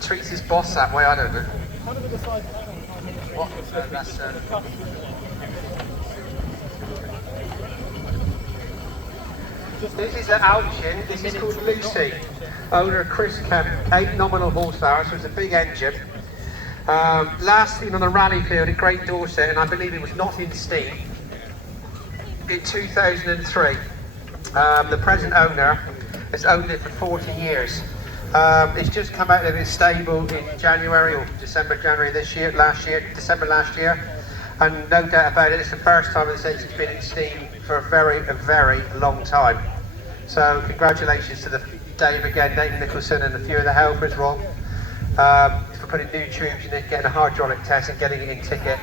Treats his boss that way, I don't know. How do we decide that one? What? That's This is at Allchin. This is called Lucy. Owner Chris Kemp. 8 nominal horsepower, so it's a big engine. Last seen on the rally field at Great Dorset, and I believe it was not in steam, in 2003. The present owner has owned it for 40 years. It's just come out of his stable in January or December last year, and no doubt about it, it's the first time this engine's been in steam for a very long time. So congratulations to Dave again, Dave Nicholson, and a few of the helpers, Rob, for putting new tubes in it, getting a hydraulic test and getting it in ticket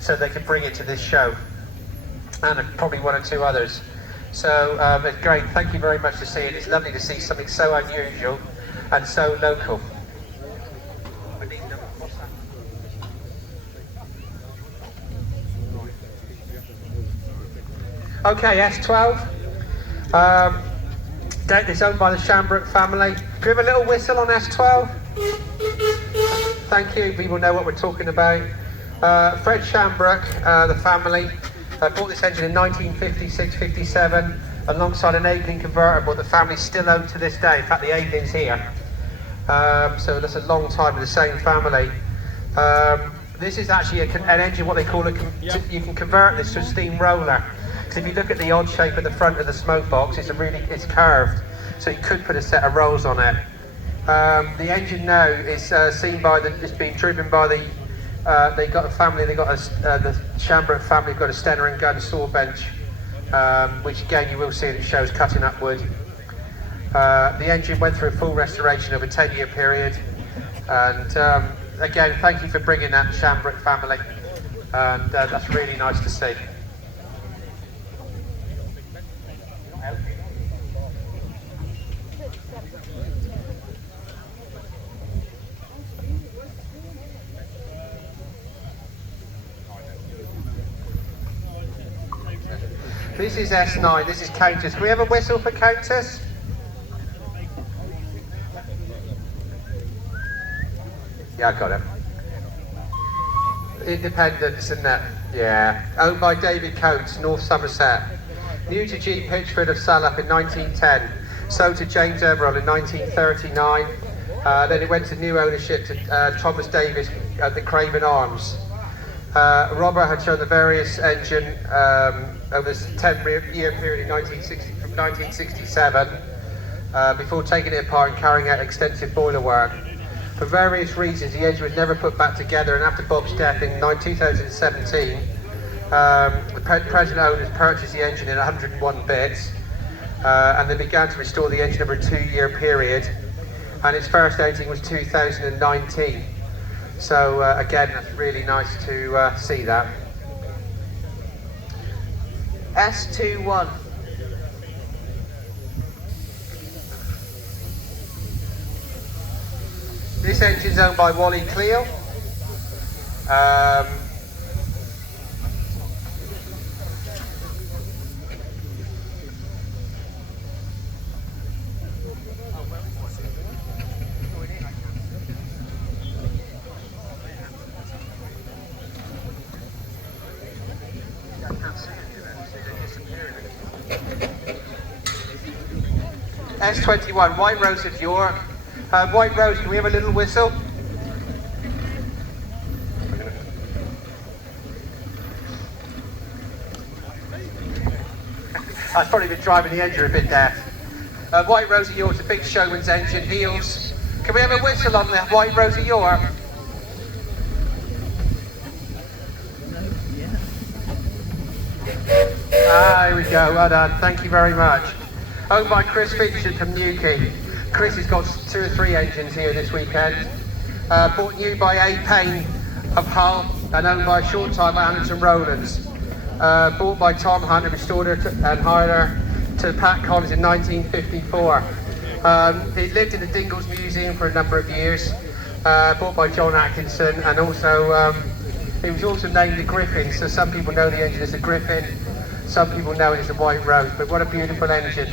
so they can bring it to this show. And probably one or two others. So it's great, thank you very much for seeing it. It's lovely to see something so unusual and so local. Okay, S12. It's owned by the Shamrock family. Do we have a little whistle on S12? Thank you, people know what we're talking about. Fred Shamrock, the family, bought this engine in 1956-57 alongside an Aveling convertible the family still own to this day. In fact, the Aveling's here. So that's a long time with the same family. This is actually an engine, what they call you can convert this to a steam roller. Because if you look at the odd shape at the front of the smoke box, it's curved, so you could put a set of rolls on it. The engine now is it's being driven by the Shamrock family have got a Stenner and gun saw bench, which again you will see that shows cutting up wood. The engine went through a full restoration over a 10-year period, and again, thank you for bringing that Shamrock family, and that's really nice to see. This is S9, this is Countess. Can we have a whistle for Countess? Yeah, I got it. Independence and that, yeah. Owned by David Coates, North Somerset. New to G. Pitchford of Salop in 1910. Sold to James Burrell in 1939. Then it went to new ownership to Thomas Davis at the Craven Arms. Robert had shown the various engine over a 10-year period from 1967 before taking it apart and carrying out extensive boiler work. For various reasons, the engine was never put back together, and after Bob's death in 2017, the present owners purchased the engine in 101 bits, and they began to restore the engine over a 2-year period, and its first outing was 2019. So again, that's really nice to see that. S21. This engine's owned by Wally Cleo. S21, White Rose of York. White Rose, can we have a little whistle? I've probably been driving the engine a bit there. White Rose of York's a big showman's engine, heels. Can we have a whistle on the White Rose of York? Here we go, well done, thank you very much. Owned by Chris Finchard from Newquay. Chris has got 2 or 3 engines here this weekend. Bought new by A. Payne of Hull and owned by a short time by Hamilton Rowlands. Bought by Tom Hunt, restored her and hired her to Pat Collins in 1954. It lived in the Dingles Museum for a number of years. Bought by John Atkinson, and also it was also named the Griffin, so some people know the engine as a Griffin, some people know it as a White Rose, but what a beautiful engine.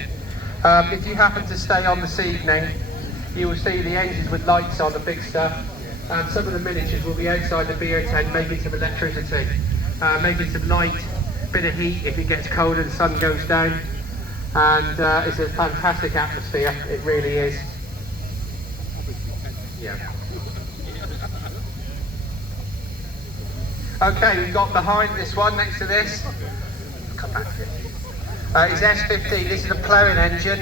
If you happen to stay on this evening, you will see the engines with lights on, the big stuff, and some of the miniatures will be outside the beer tent, making some electricity, making some light, bit of heat if it gets cold and the sun goes down, and it's a fantastic atmosphere, it really is. Yeah. Okay, we've got behind this one, next to this. Come back here. It's S15, this is a ploughing engine.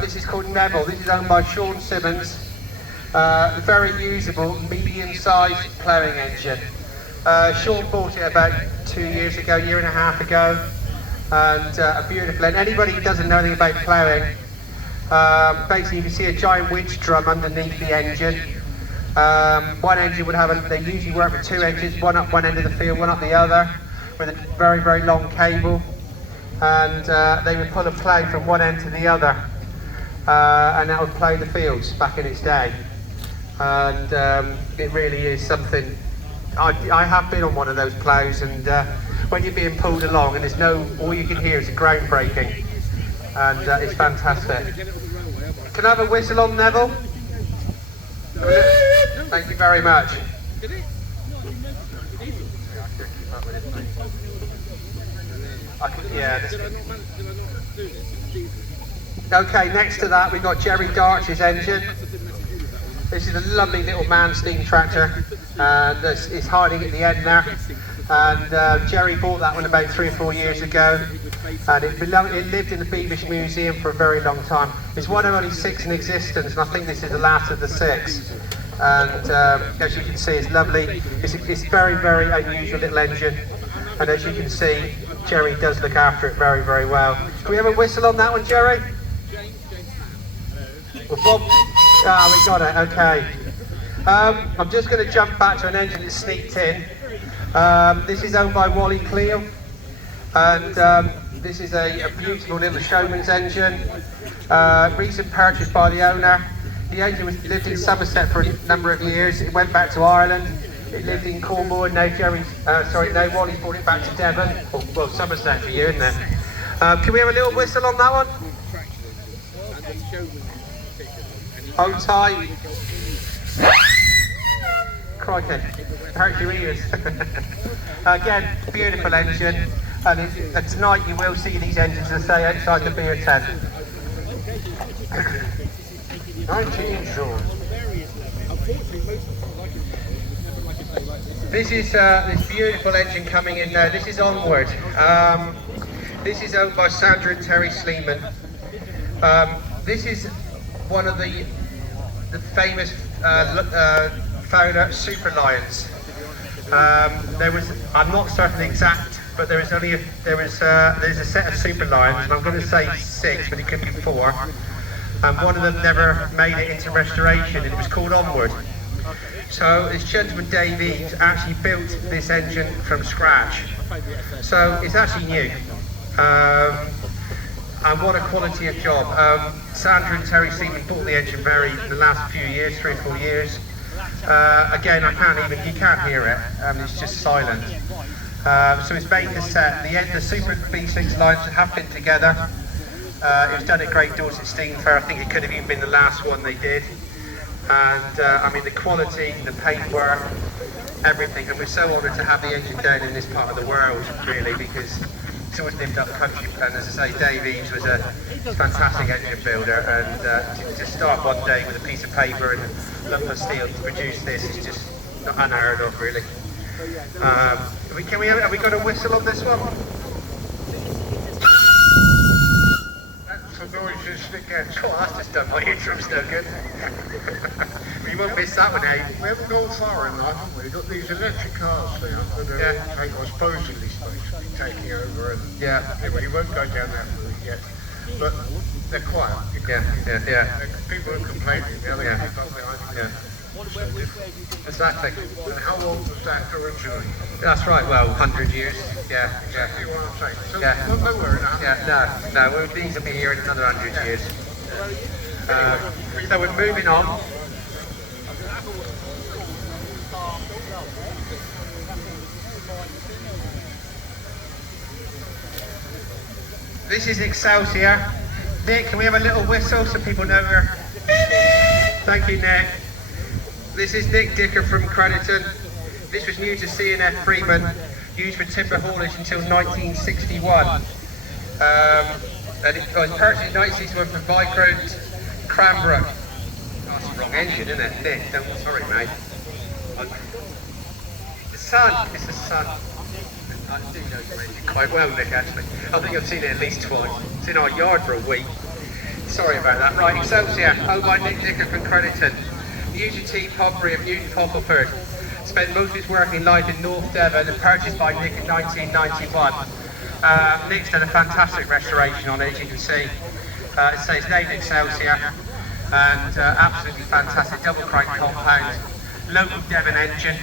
This is called Neville, this is owned by Sean Simmons. Very usable, medium-sized ploughing engine. Sean bought it about 2 years ago, year and a half ago. and a beautiful end. Anybody who doesn't know anything about ploughing, basically you can see a giant winch drum underneath the engine. One engine would have, they usually work with two engines, one up one end of the field, one up the other, with a very, very long cable. And they would pull a plough from one end to the other, and that would plough the fields back in its day. And it really is something. I have been on one of those ploughs, and when you're being pulled along and there's all you can hear is ground breaking, and it's fantastic. Can I have a whistle on, Neville? Thank you very much. Okay, next to that we've got Jerry Darch's engine. This is a lovely little Mann steam tractor, and it's hiding at the end there. And Jerry bought that one about 3 or 4 years ago, and it lived in the Beamish Museum for a very long time. It's one of only 6 in existence, and I think this is the last of the 6. And as you can see, it's lovely. It's a very, very unusual little engine, and as you can see, Jerry does look after it very, very well. Can we have a whistle on that one, Jerry? Well, Bob, we got it, okay. I'm just going to jump back to an engine that's sneaked in. This is owned by Wally Cleo, and this is a beautiful little showman's engine, recent purchase by the owner. The engine lived in Somerset for a number of years. It went back to Ireland. It lived in Cornwall, and now Wally's brought it back to Devon. Well, Somerset for you, isn't it? Can we have a little whistle on that one? Hold tight. Crikey, hurt your ears. Again, beautiful engine, and tonight you will see these engines, as I say, outside the beer tent. 19 Sean. This is this beautiful engine coming in now. This is Onward. This is owned by Sandra and Terry Sleeman. This is one of the famous Fowler Super Lions. I'm not certain exact, but there's a set of Super Lions, and I'm going to say 6, but it could be 4. And one of them never made it into restoration, and it was called Onward. So this gentleman Dave Eaves actually built this engine from scratch. So it's actually new. And what a quality of job. Sandra and Terry Seaman bought the engine in the last few years, 3 or 4 years. Again, you can't hear it, it's just silent. So it's made the set. The Super B6 lines have been together. It was done at Great Dorset Steam Fair. I think it could have even been the last one they did. And I mean, the quality, the paintwork, everything. And we're so honoured to have the engine down in this part of the world, really, because it's always lived up country. And as I say, Dave Eaves was a fantastic engine builder. And to start one day with a piece of paper and a lump of steel to produce this is just unheard of, really. Have we got a whistle on this one? Oh, that's just done my eardrums no good. You won't miss that one, eh? We haven't gone far enough, haven't we? We've got these electric cars there that are supposedly supposed to be taking over, and anyway, you won't go down that route yet. But they're quiet. Yeah. People are complaining, they keep up behind you. Exactly. And how old was that originally? That's right, well, 100 years. Yeah. Exactly what I'm saying. So Yeah. nowhere in that. No, these will be here in another 100 years. So we're moving on. This is Excelsior. Nick, can we have a little whistle so people know we're... Thank you, Nick. This is Nick Dicker from Crediton. This was new to C&F Freeman, used for timber haulage until 1961. And it was purchased in 1961 from Viscount Cranbrook. Oh, that's the wrong engine, isn't it? Nick, sorry, mate. The Sun, it's the Sun. I do know your engine quite well, Nick, actually. I think I've seen it at least twice. It's in our yard for a week. Sorry about that. Right, Excelsior, owned by Nick Dicker from Crediton. Eugene T. Podbury of Newton Poppleford. Spent most of his working life in North Devon and purchased by Nick in 1991. Nick's done a fantastic restoration on it, as you can see. It says named Excelsior, and absolutely fantastic double crank compound, local Devon engine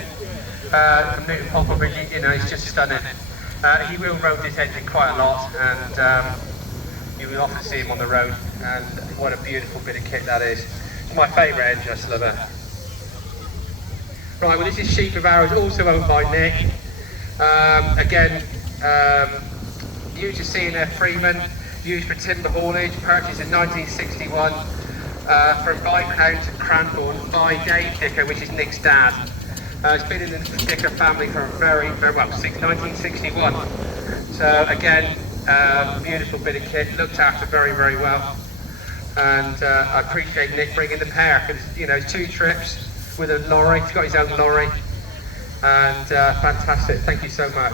from Newton Popperbridge. You know, it's just stunning. He will road this engine quite a lot, and you will often see him on the road, and what a beautiful bit of kit that is. It's my favourite engine, I still love it. Right, well this is Sheaf of Arrows, also owned by Nick. Again, used to CNF Freeman, used for timber haulage, purchased in 1961 from Viscount Cranbourne by Dave Dicker, which is Nick's dad. It's been in the Dicker family for very well, since 1961. So again, beautiful bit of kit, looked after very well. And I appreciate Nick bringing the pair, because you know, it's 2 trips with a lorry, he's got his own lorry, and fantastic, thank you so much.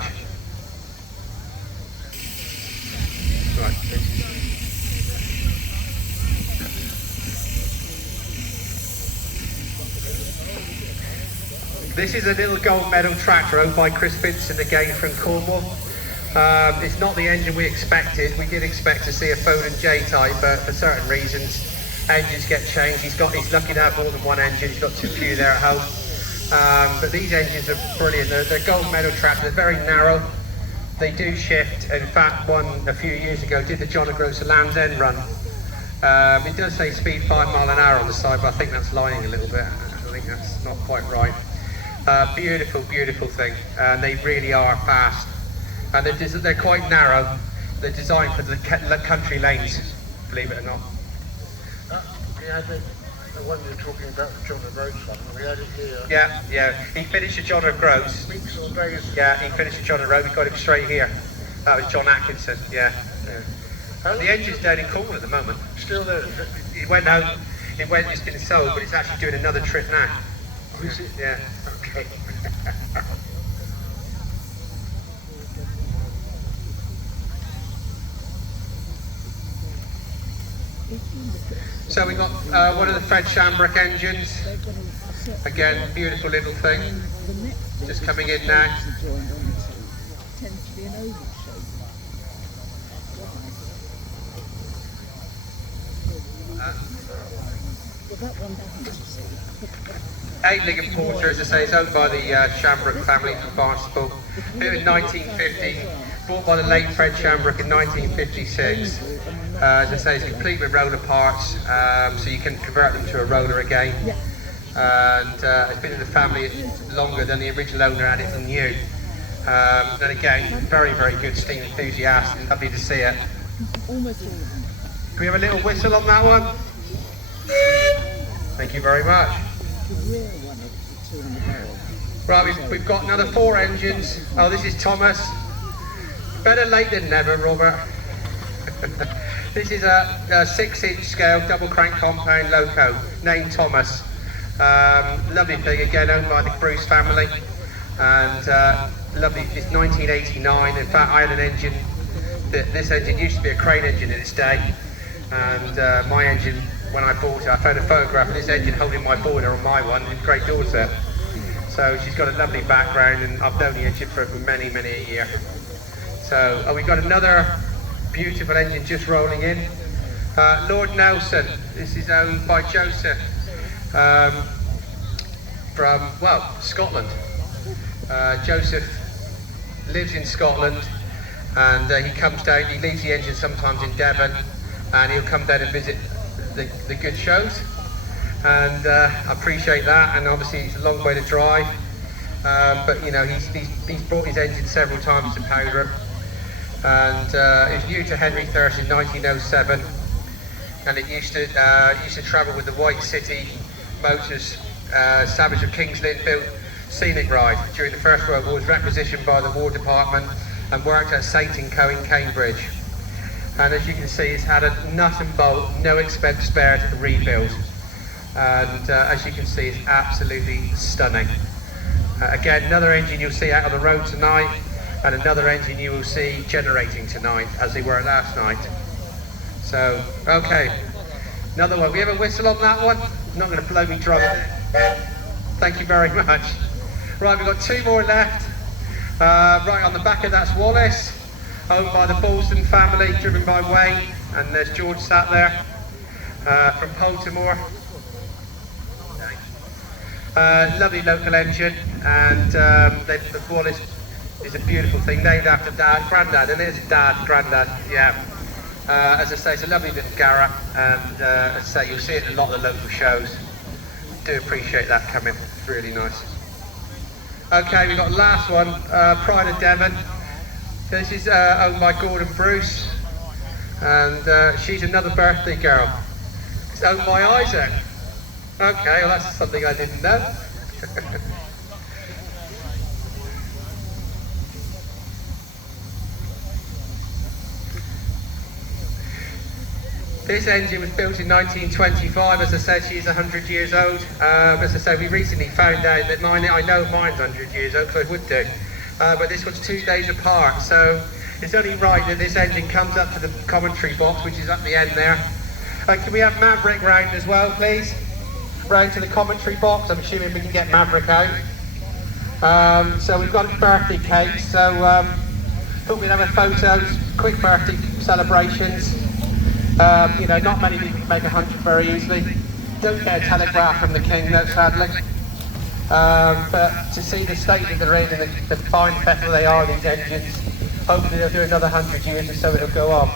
Right. This is a little gold medal tractor owned by Chris Vincent, again from Cornwall. It's not the engine we expected. We did expect to see a Foden J-type, but for certain reasons, engines get changed. He's lucky to have more than one engine. He's got too few there at home. But these engines are brilliant. They're gold medal tractors. They're very narrow. They do shift. In fact, one a few years ago did the John O'Groats Land's End run. It does say speed 5 miles an hour on the side, but I think that's lying a little bit. I think that's not quite right. Beautiful thing. And they really are fast. And they're quite narrow. They're designed for the country lanes, believe it or not. We had the one you're talking about, John O'Groats one. We had it here. Yeah. He finished at John O'Groats. Weeks or days. Yeah, he finished at John O'Groats. We got him straight here. That was John Atkinson. Yeah. The engine's down in Cornwall at the moment. Still there. It went home. It's been sold, but it's actually doing another trip now. Is it? Yeah. Okay. So we got one of the Fred Shamrock engines. Again, beautiful little thing. Just coming in now. Aveling and Porter, as I say, is owned by the Shamrock family from Barnstaple. Built in 1950, bought by the late Fred Shamrock in 1956. As I say, it's complete with roller parts, so you can convert them to a roller again. And it's been in the family longer than the original owner had it than new. And again, very good steam enthusiast, and lovely to see it. Can we have a little whistle on that one? Thank you very much. Right, we've got another 4 engines. Oh, this is Thomas. Better late than never, Robert. This is a 6-inch scale double crank compound loco named Thomas. Lovely thing, again owned by the Bruce family, and lovely. It's 1989. In fact, I had an engine. This engine used to be a crane engine in its day, and my engine, when I bought it, I found a photograph of this engine holding my boiler on my one in Great Dorset. So she's got a lovely background, and I've known the engine for many a year. So we've got another beautiful engine just rolling in. Lord Nelson, this is owned by Joseph from, well, Scotland. Joseph lives in Scotland, and he comes down, he leaves the engine sometimes in Devon, and he'll come down and visit the good shows. And I appreciate that, and obviously it's a long way to drive, but you know, he's brought his engine several times to Powderham. And it was new to Henry Thurst in 1907, and it used to travel with the White City Motors Savage of King's Lynn built scenic ride during the First World War. It was requisitioned by the War Department and worked at Saint & Co in Cambridge. And as you can see, it's had a nut and bolt, no expense spared rebuild. And as you can see, it's absolutely stunning. Again, another engine you'll see out on the road tonight, and another engine you will see generating tonight, as they were last night. So, okay, another one. We have a whistle on that one? I'm not going to blow me drum. Thank you very much. Right, we've got 2 more left. Right on the back of that's Wallace. owned by the Bolston family, driven by Wayne, and there's George sat there, from Poltimore. Lovely local engine, and the Wallis is a beautiful thing, named after Dad, Grandad, and it's Dad, Grandad, yeah. As I say, it's a lovely little Garrett, and as I say, you'll see it in a lot of the local shows. Do appreciate that coming, it's really nice. Okay, we've got the last one, Pride of Devon. This is owned by Gordon Bruce, and she's another birthday girl. It's owned by Isaac. Okay, well that's something I didn't know. This engine was built in 1925. As I said, she's 100 years old. As I said, we recently found out that I know mine's 100 years old, so it would do. But this one's 2 days apart, so it's only right that this engine comes up to the commentary box, which is up the end there. Can we have Maverick round as well, please? Round to the commentary box. I'm assuming we can get Maverick out. So we've got a birthday cake, so thought we'd have a photos, quick birthday celebrations. You know, not many people can make 100 very easily. Don't get a telegraph from the King, though, sadly. But to see the state that they're in and the fine fettle they are, these engines, hopefully they'll do another 100 years or so it'll go on.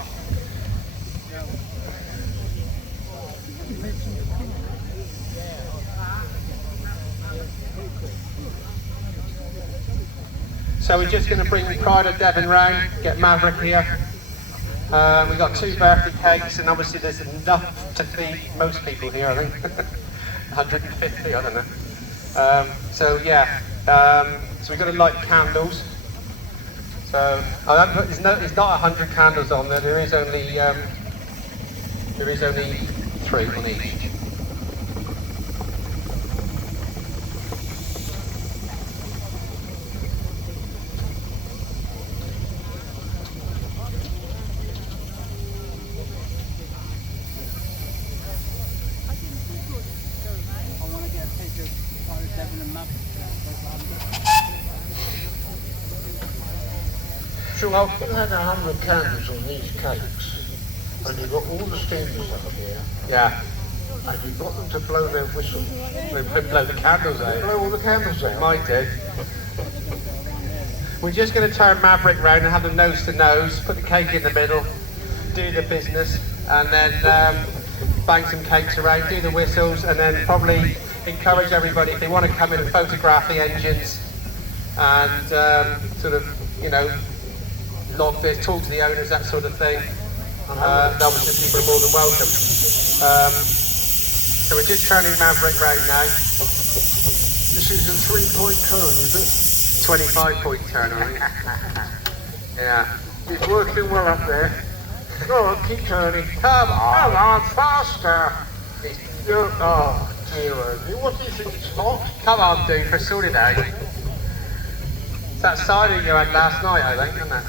So we're just going to bring the Pride of Devon round, get Maverick here. We've got 2 birthday cakes, and obviously there's enough to feed most people here, I think. 150, I don't know. So yeah, so we've got to light candles. So there's not 100 candles on there. There is only 3 on each. So I've had 100 candles on these cakes, and you've got all the steamers up here, Yeah. and you've got them to blow their whistles. They blow the candles out. Blow all the candles out. Might do. We're just going to turn Maverick round and have them nose to nose, put the cake in the middle, do the business, and then bang some cakes around, do the whistles, and then probably encourage everybody if they want to come in and photograph the engines and sort of, you know, log this, talk to the owners, that sort of thing. Obviously people are more than welcome. So we're just turning Maverick round now. This is a 3-point turn, is it? 25-point turn, I think. Yeah. It's working well up there. Go on, keep turning. Come on. Come on, faster. Oh, dear. What do you think it's hot? Come on, dude, for sort it out. It's that siding you had last night, I think, isn't it?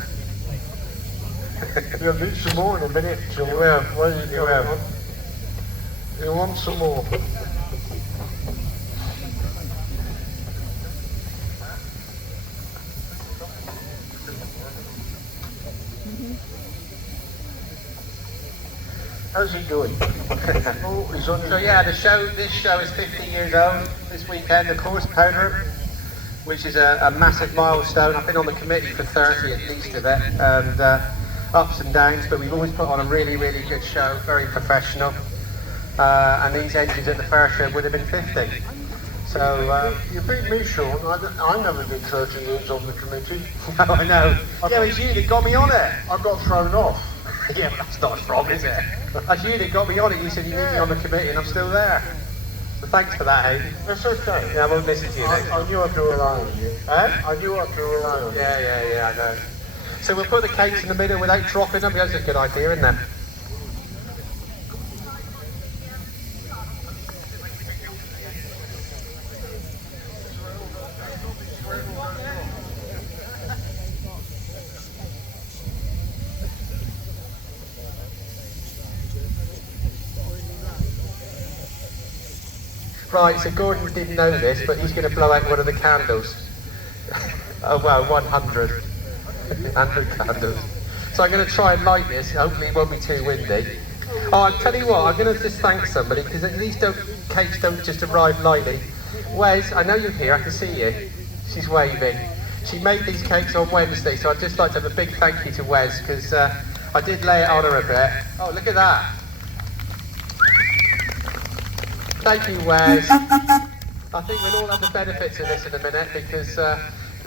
You'll need some more in a minute, Joe. You will. What are you doing? You want some more? How's he doing? Oh, he's on his... So yeah, this show is 50 years old this weekend, of course, Powderham, which is a massive milestone. I've been on the committee for 30 at least of it, and ups and downs, but we've always put on a really, really good show, very professional. And these engines at the first show would have been 50. So you beat me, Sean. I never did 30 years on the committee. no, I know. Yeah, it was you that got me on it. I got thrown off. Yeah, but that's not a problem, is it? That's you that got me on it. You said you need me on the committee, and I'm still there. So thanks for that, Hayden. That's okay. Yeah, I won't listen to you next I knew I could rely on you. Huh? I knew I could rely on you. Yeah, I know. So we'll put the cakes in the middle without dropping them. That's a good idea, isn't it? Right, so Gordon didn't know this, but he's going to blow out one of the candles. Oh well, 100. 100 candles. So I'm going to try and light this. Hopefully it won't be too windy. Oh, I'll tell you what, I'm going to just thank somebody, because these cakes don't just arrive lightly. Wes, I know you're here, I can see you. She's waving. She made these cakes on Wednesday, so I'd just like to have a big thank you to Wes, because I did lay it on her a bit. Oh, look at that. Thank you, Wes. I think we'll all have the benefits of this in a minute, because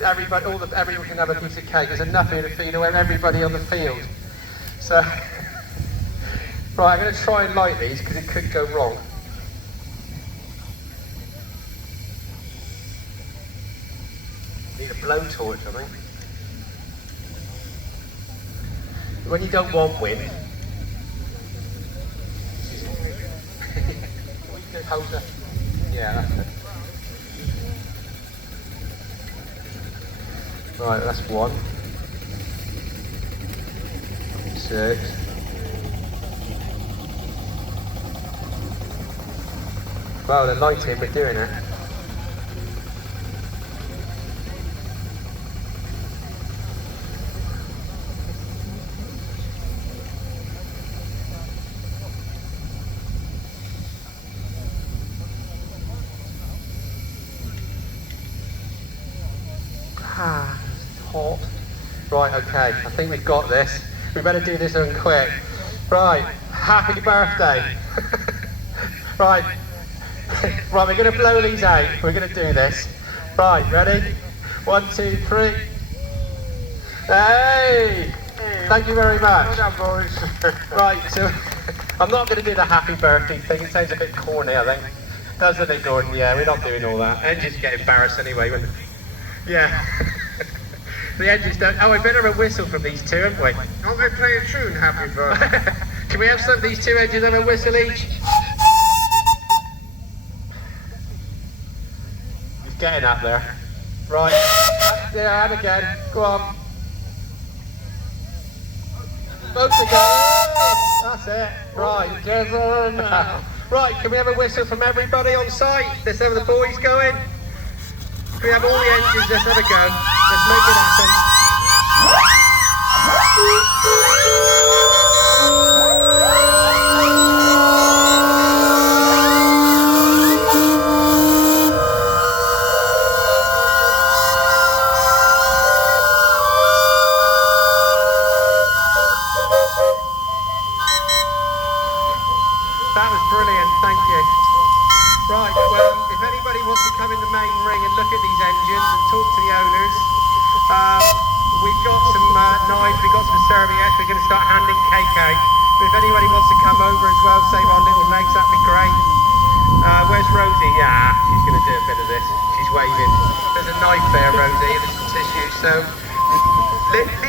everyone can have a piece of cake. There's enough here to feed everybody on the field. So, right, I'm going to try and light these, because it could go wrong. Need a blowtorch, I think. When you don't want wind. Hold her. Yeah, that's it. Right, that's 1. 6. Well, the lighting, we're doing it. Hot. Right, okay, I think we've got this. We better do this one quick. Right, happy birthday. Right, right, we're going to blow these out. We're going to do this. Right, ready? 1, 2, 3. Hey! Thank you very much. Well done, boys. Right, so I'm not going to do the happy birthday thing. It sounds a bit corny, I think. Doesn't it, Gordon? Yeah, we're not doing all that. Engines get embarrassed anyway. Yeah. The engines don't. Oh, we better have a whistle from these two, haven't we? Aren't they playing a tune, Happy Birthday? Can we have some of these two engines have a whistle each? He's getting up there. Right. Yeah, and again. Go on. Both together. That's it. Right. Devon. Right, can we have a whistle from everybody on site? Let's have the boys going. Can we have all the engines? Let's have a go. Let's make it happen. That was brilliant, thank you. Right, well, if anybody wants to come in the main ring and look at these engines and talk to the owners, we've got some knives, we've got some serviettes, we're going to start handing cake out. But if anybody wants to come over as well, save our little legs, that'd be great. Where's Rosie? Yeah, she's going to do a bit of this. She's waving. There's a knife there, Rosie, and there's some tissue, so...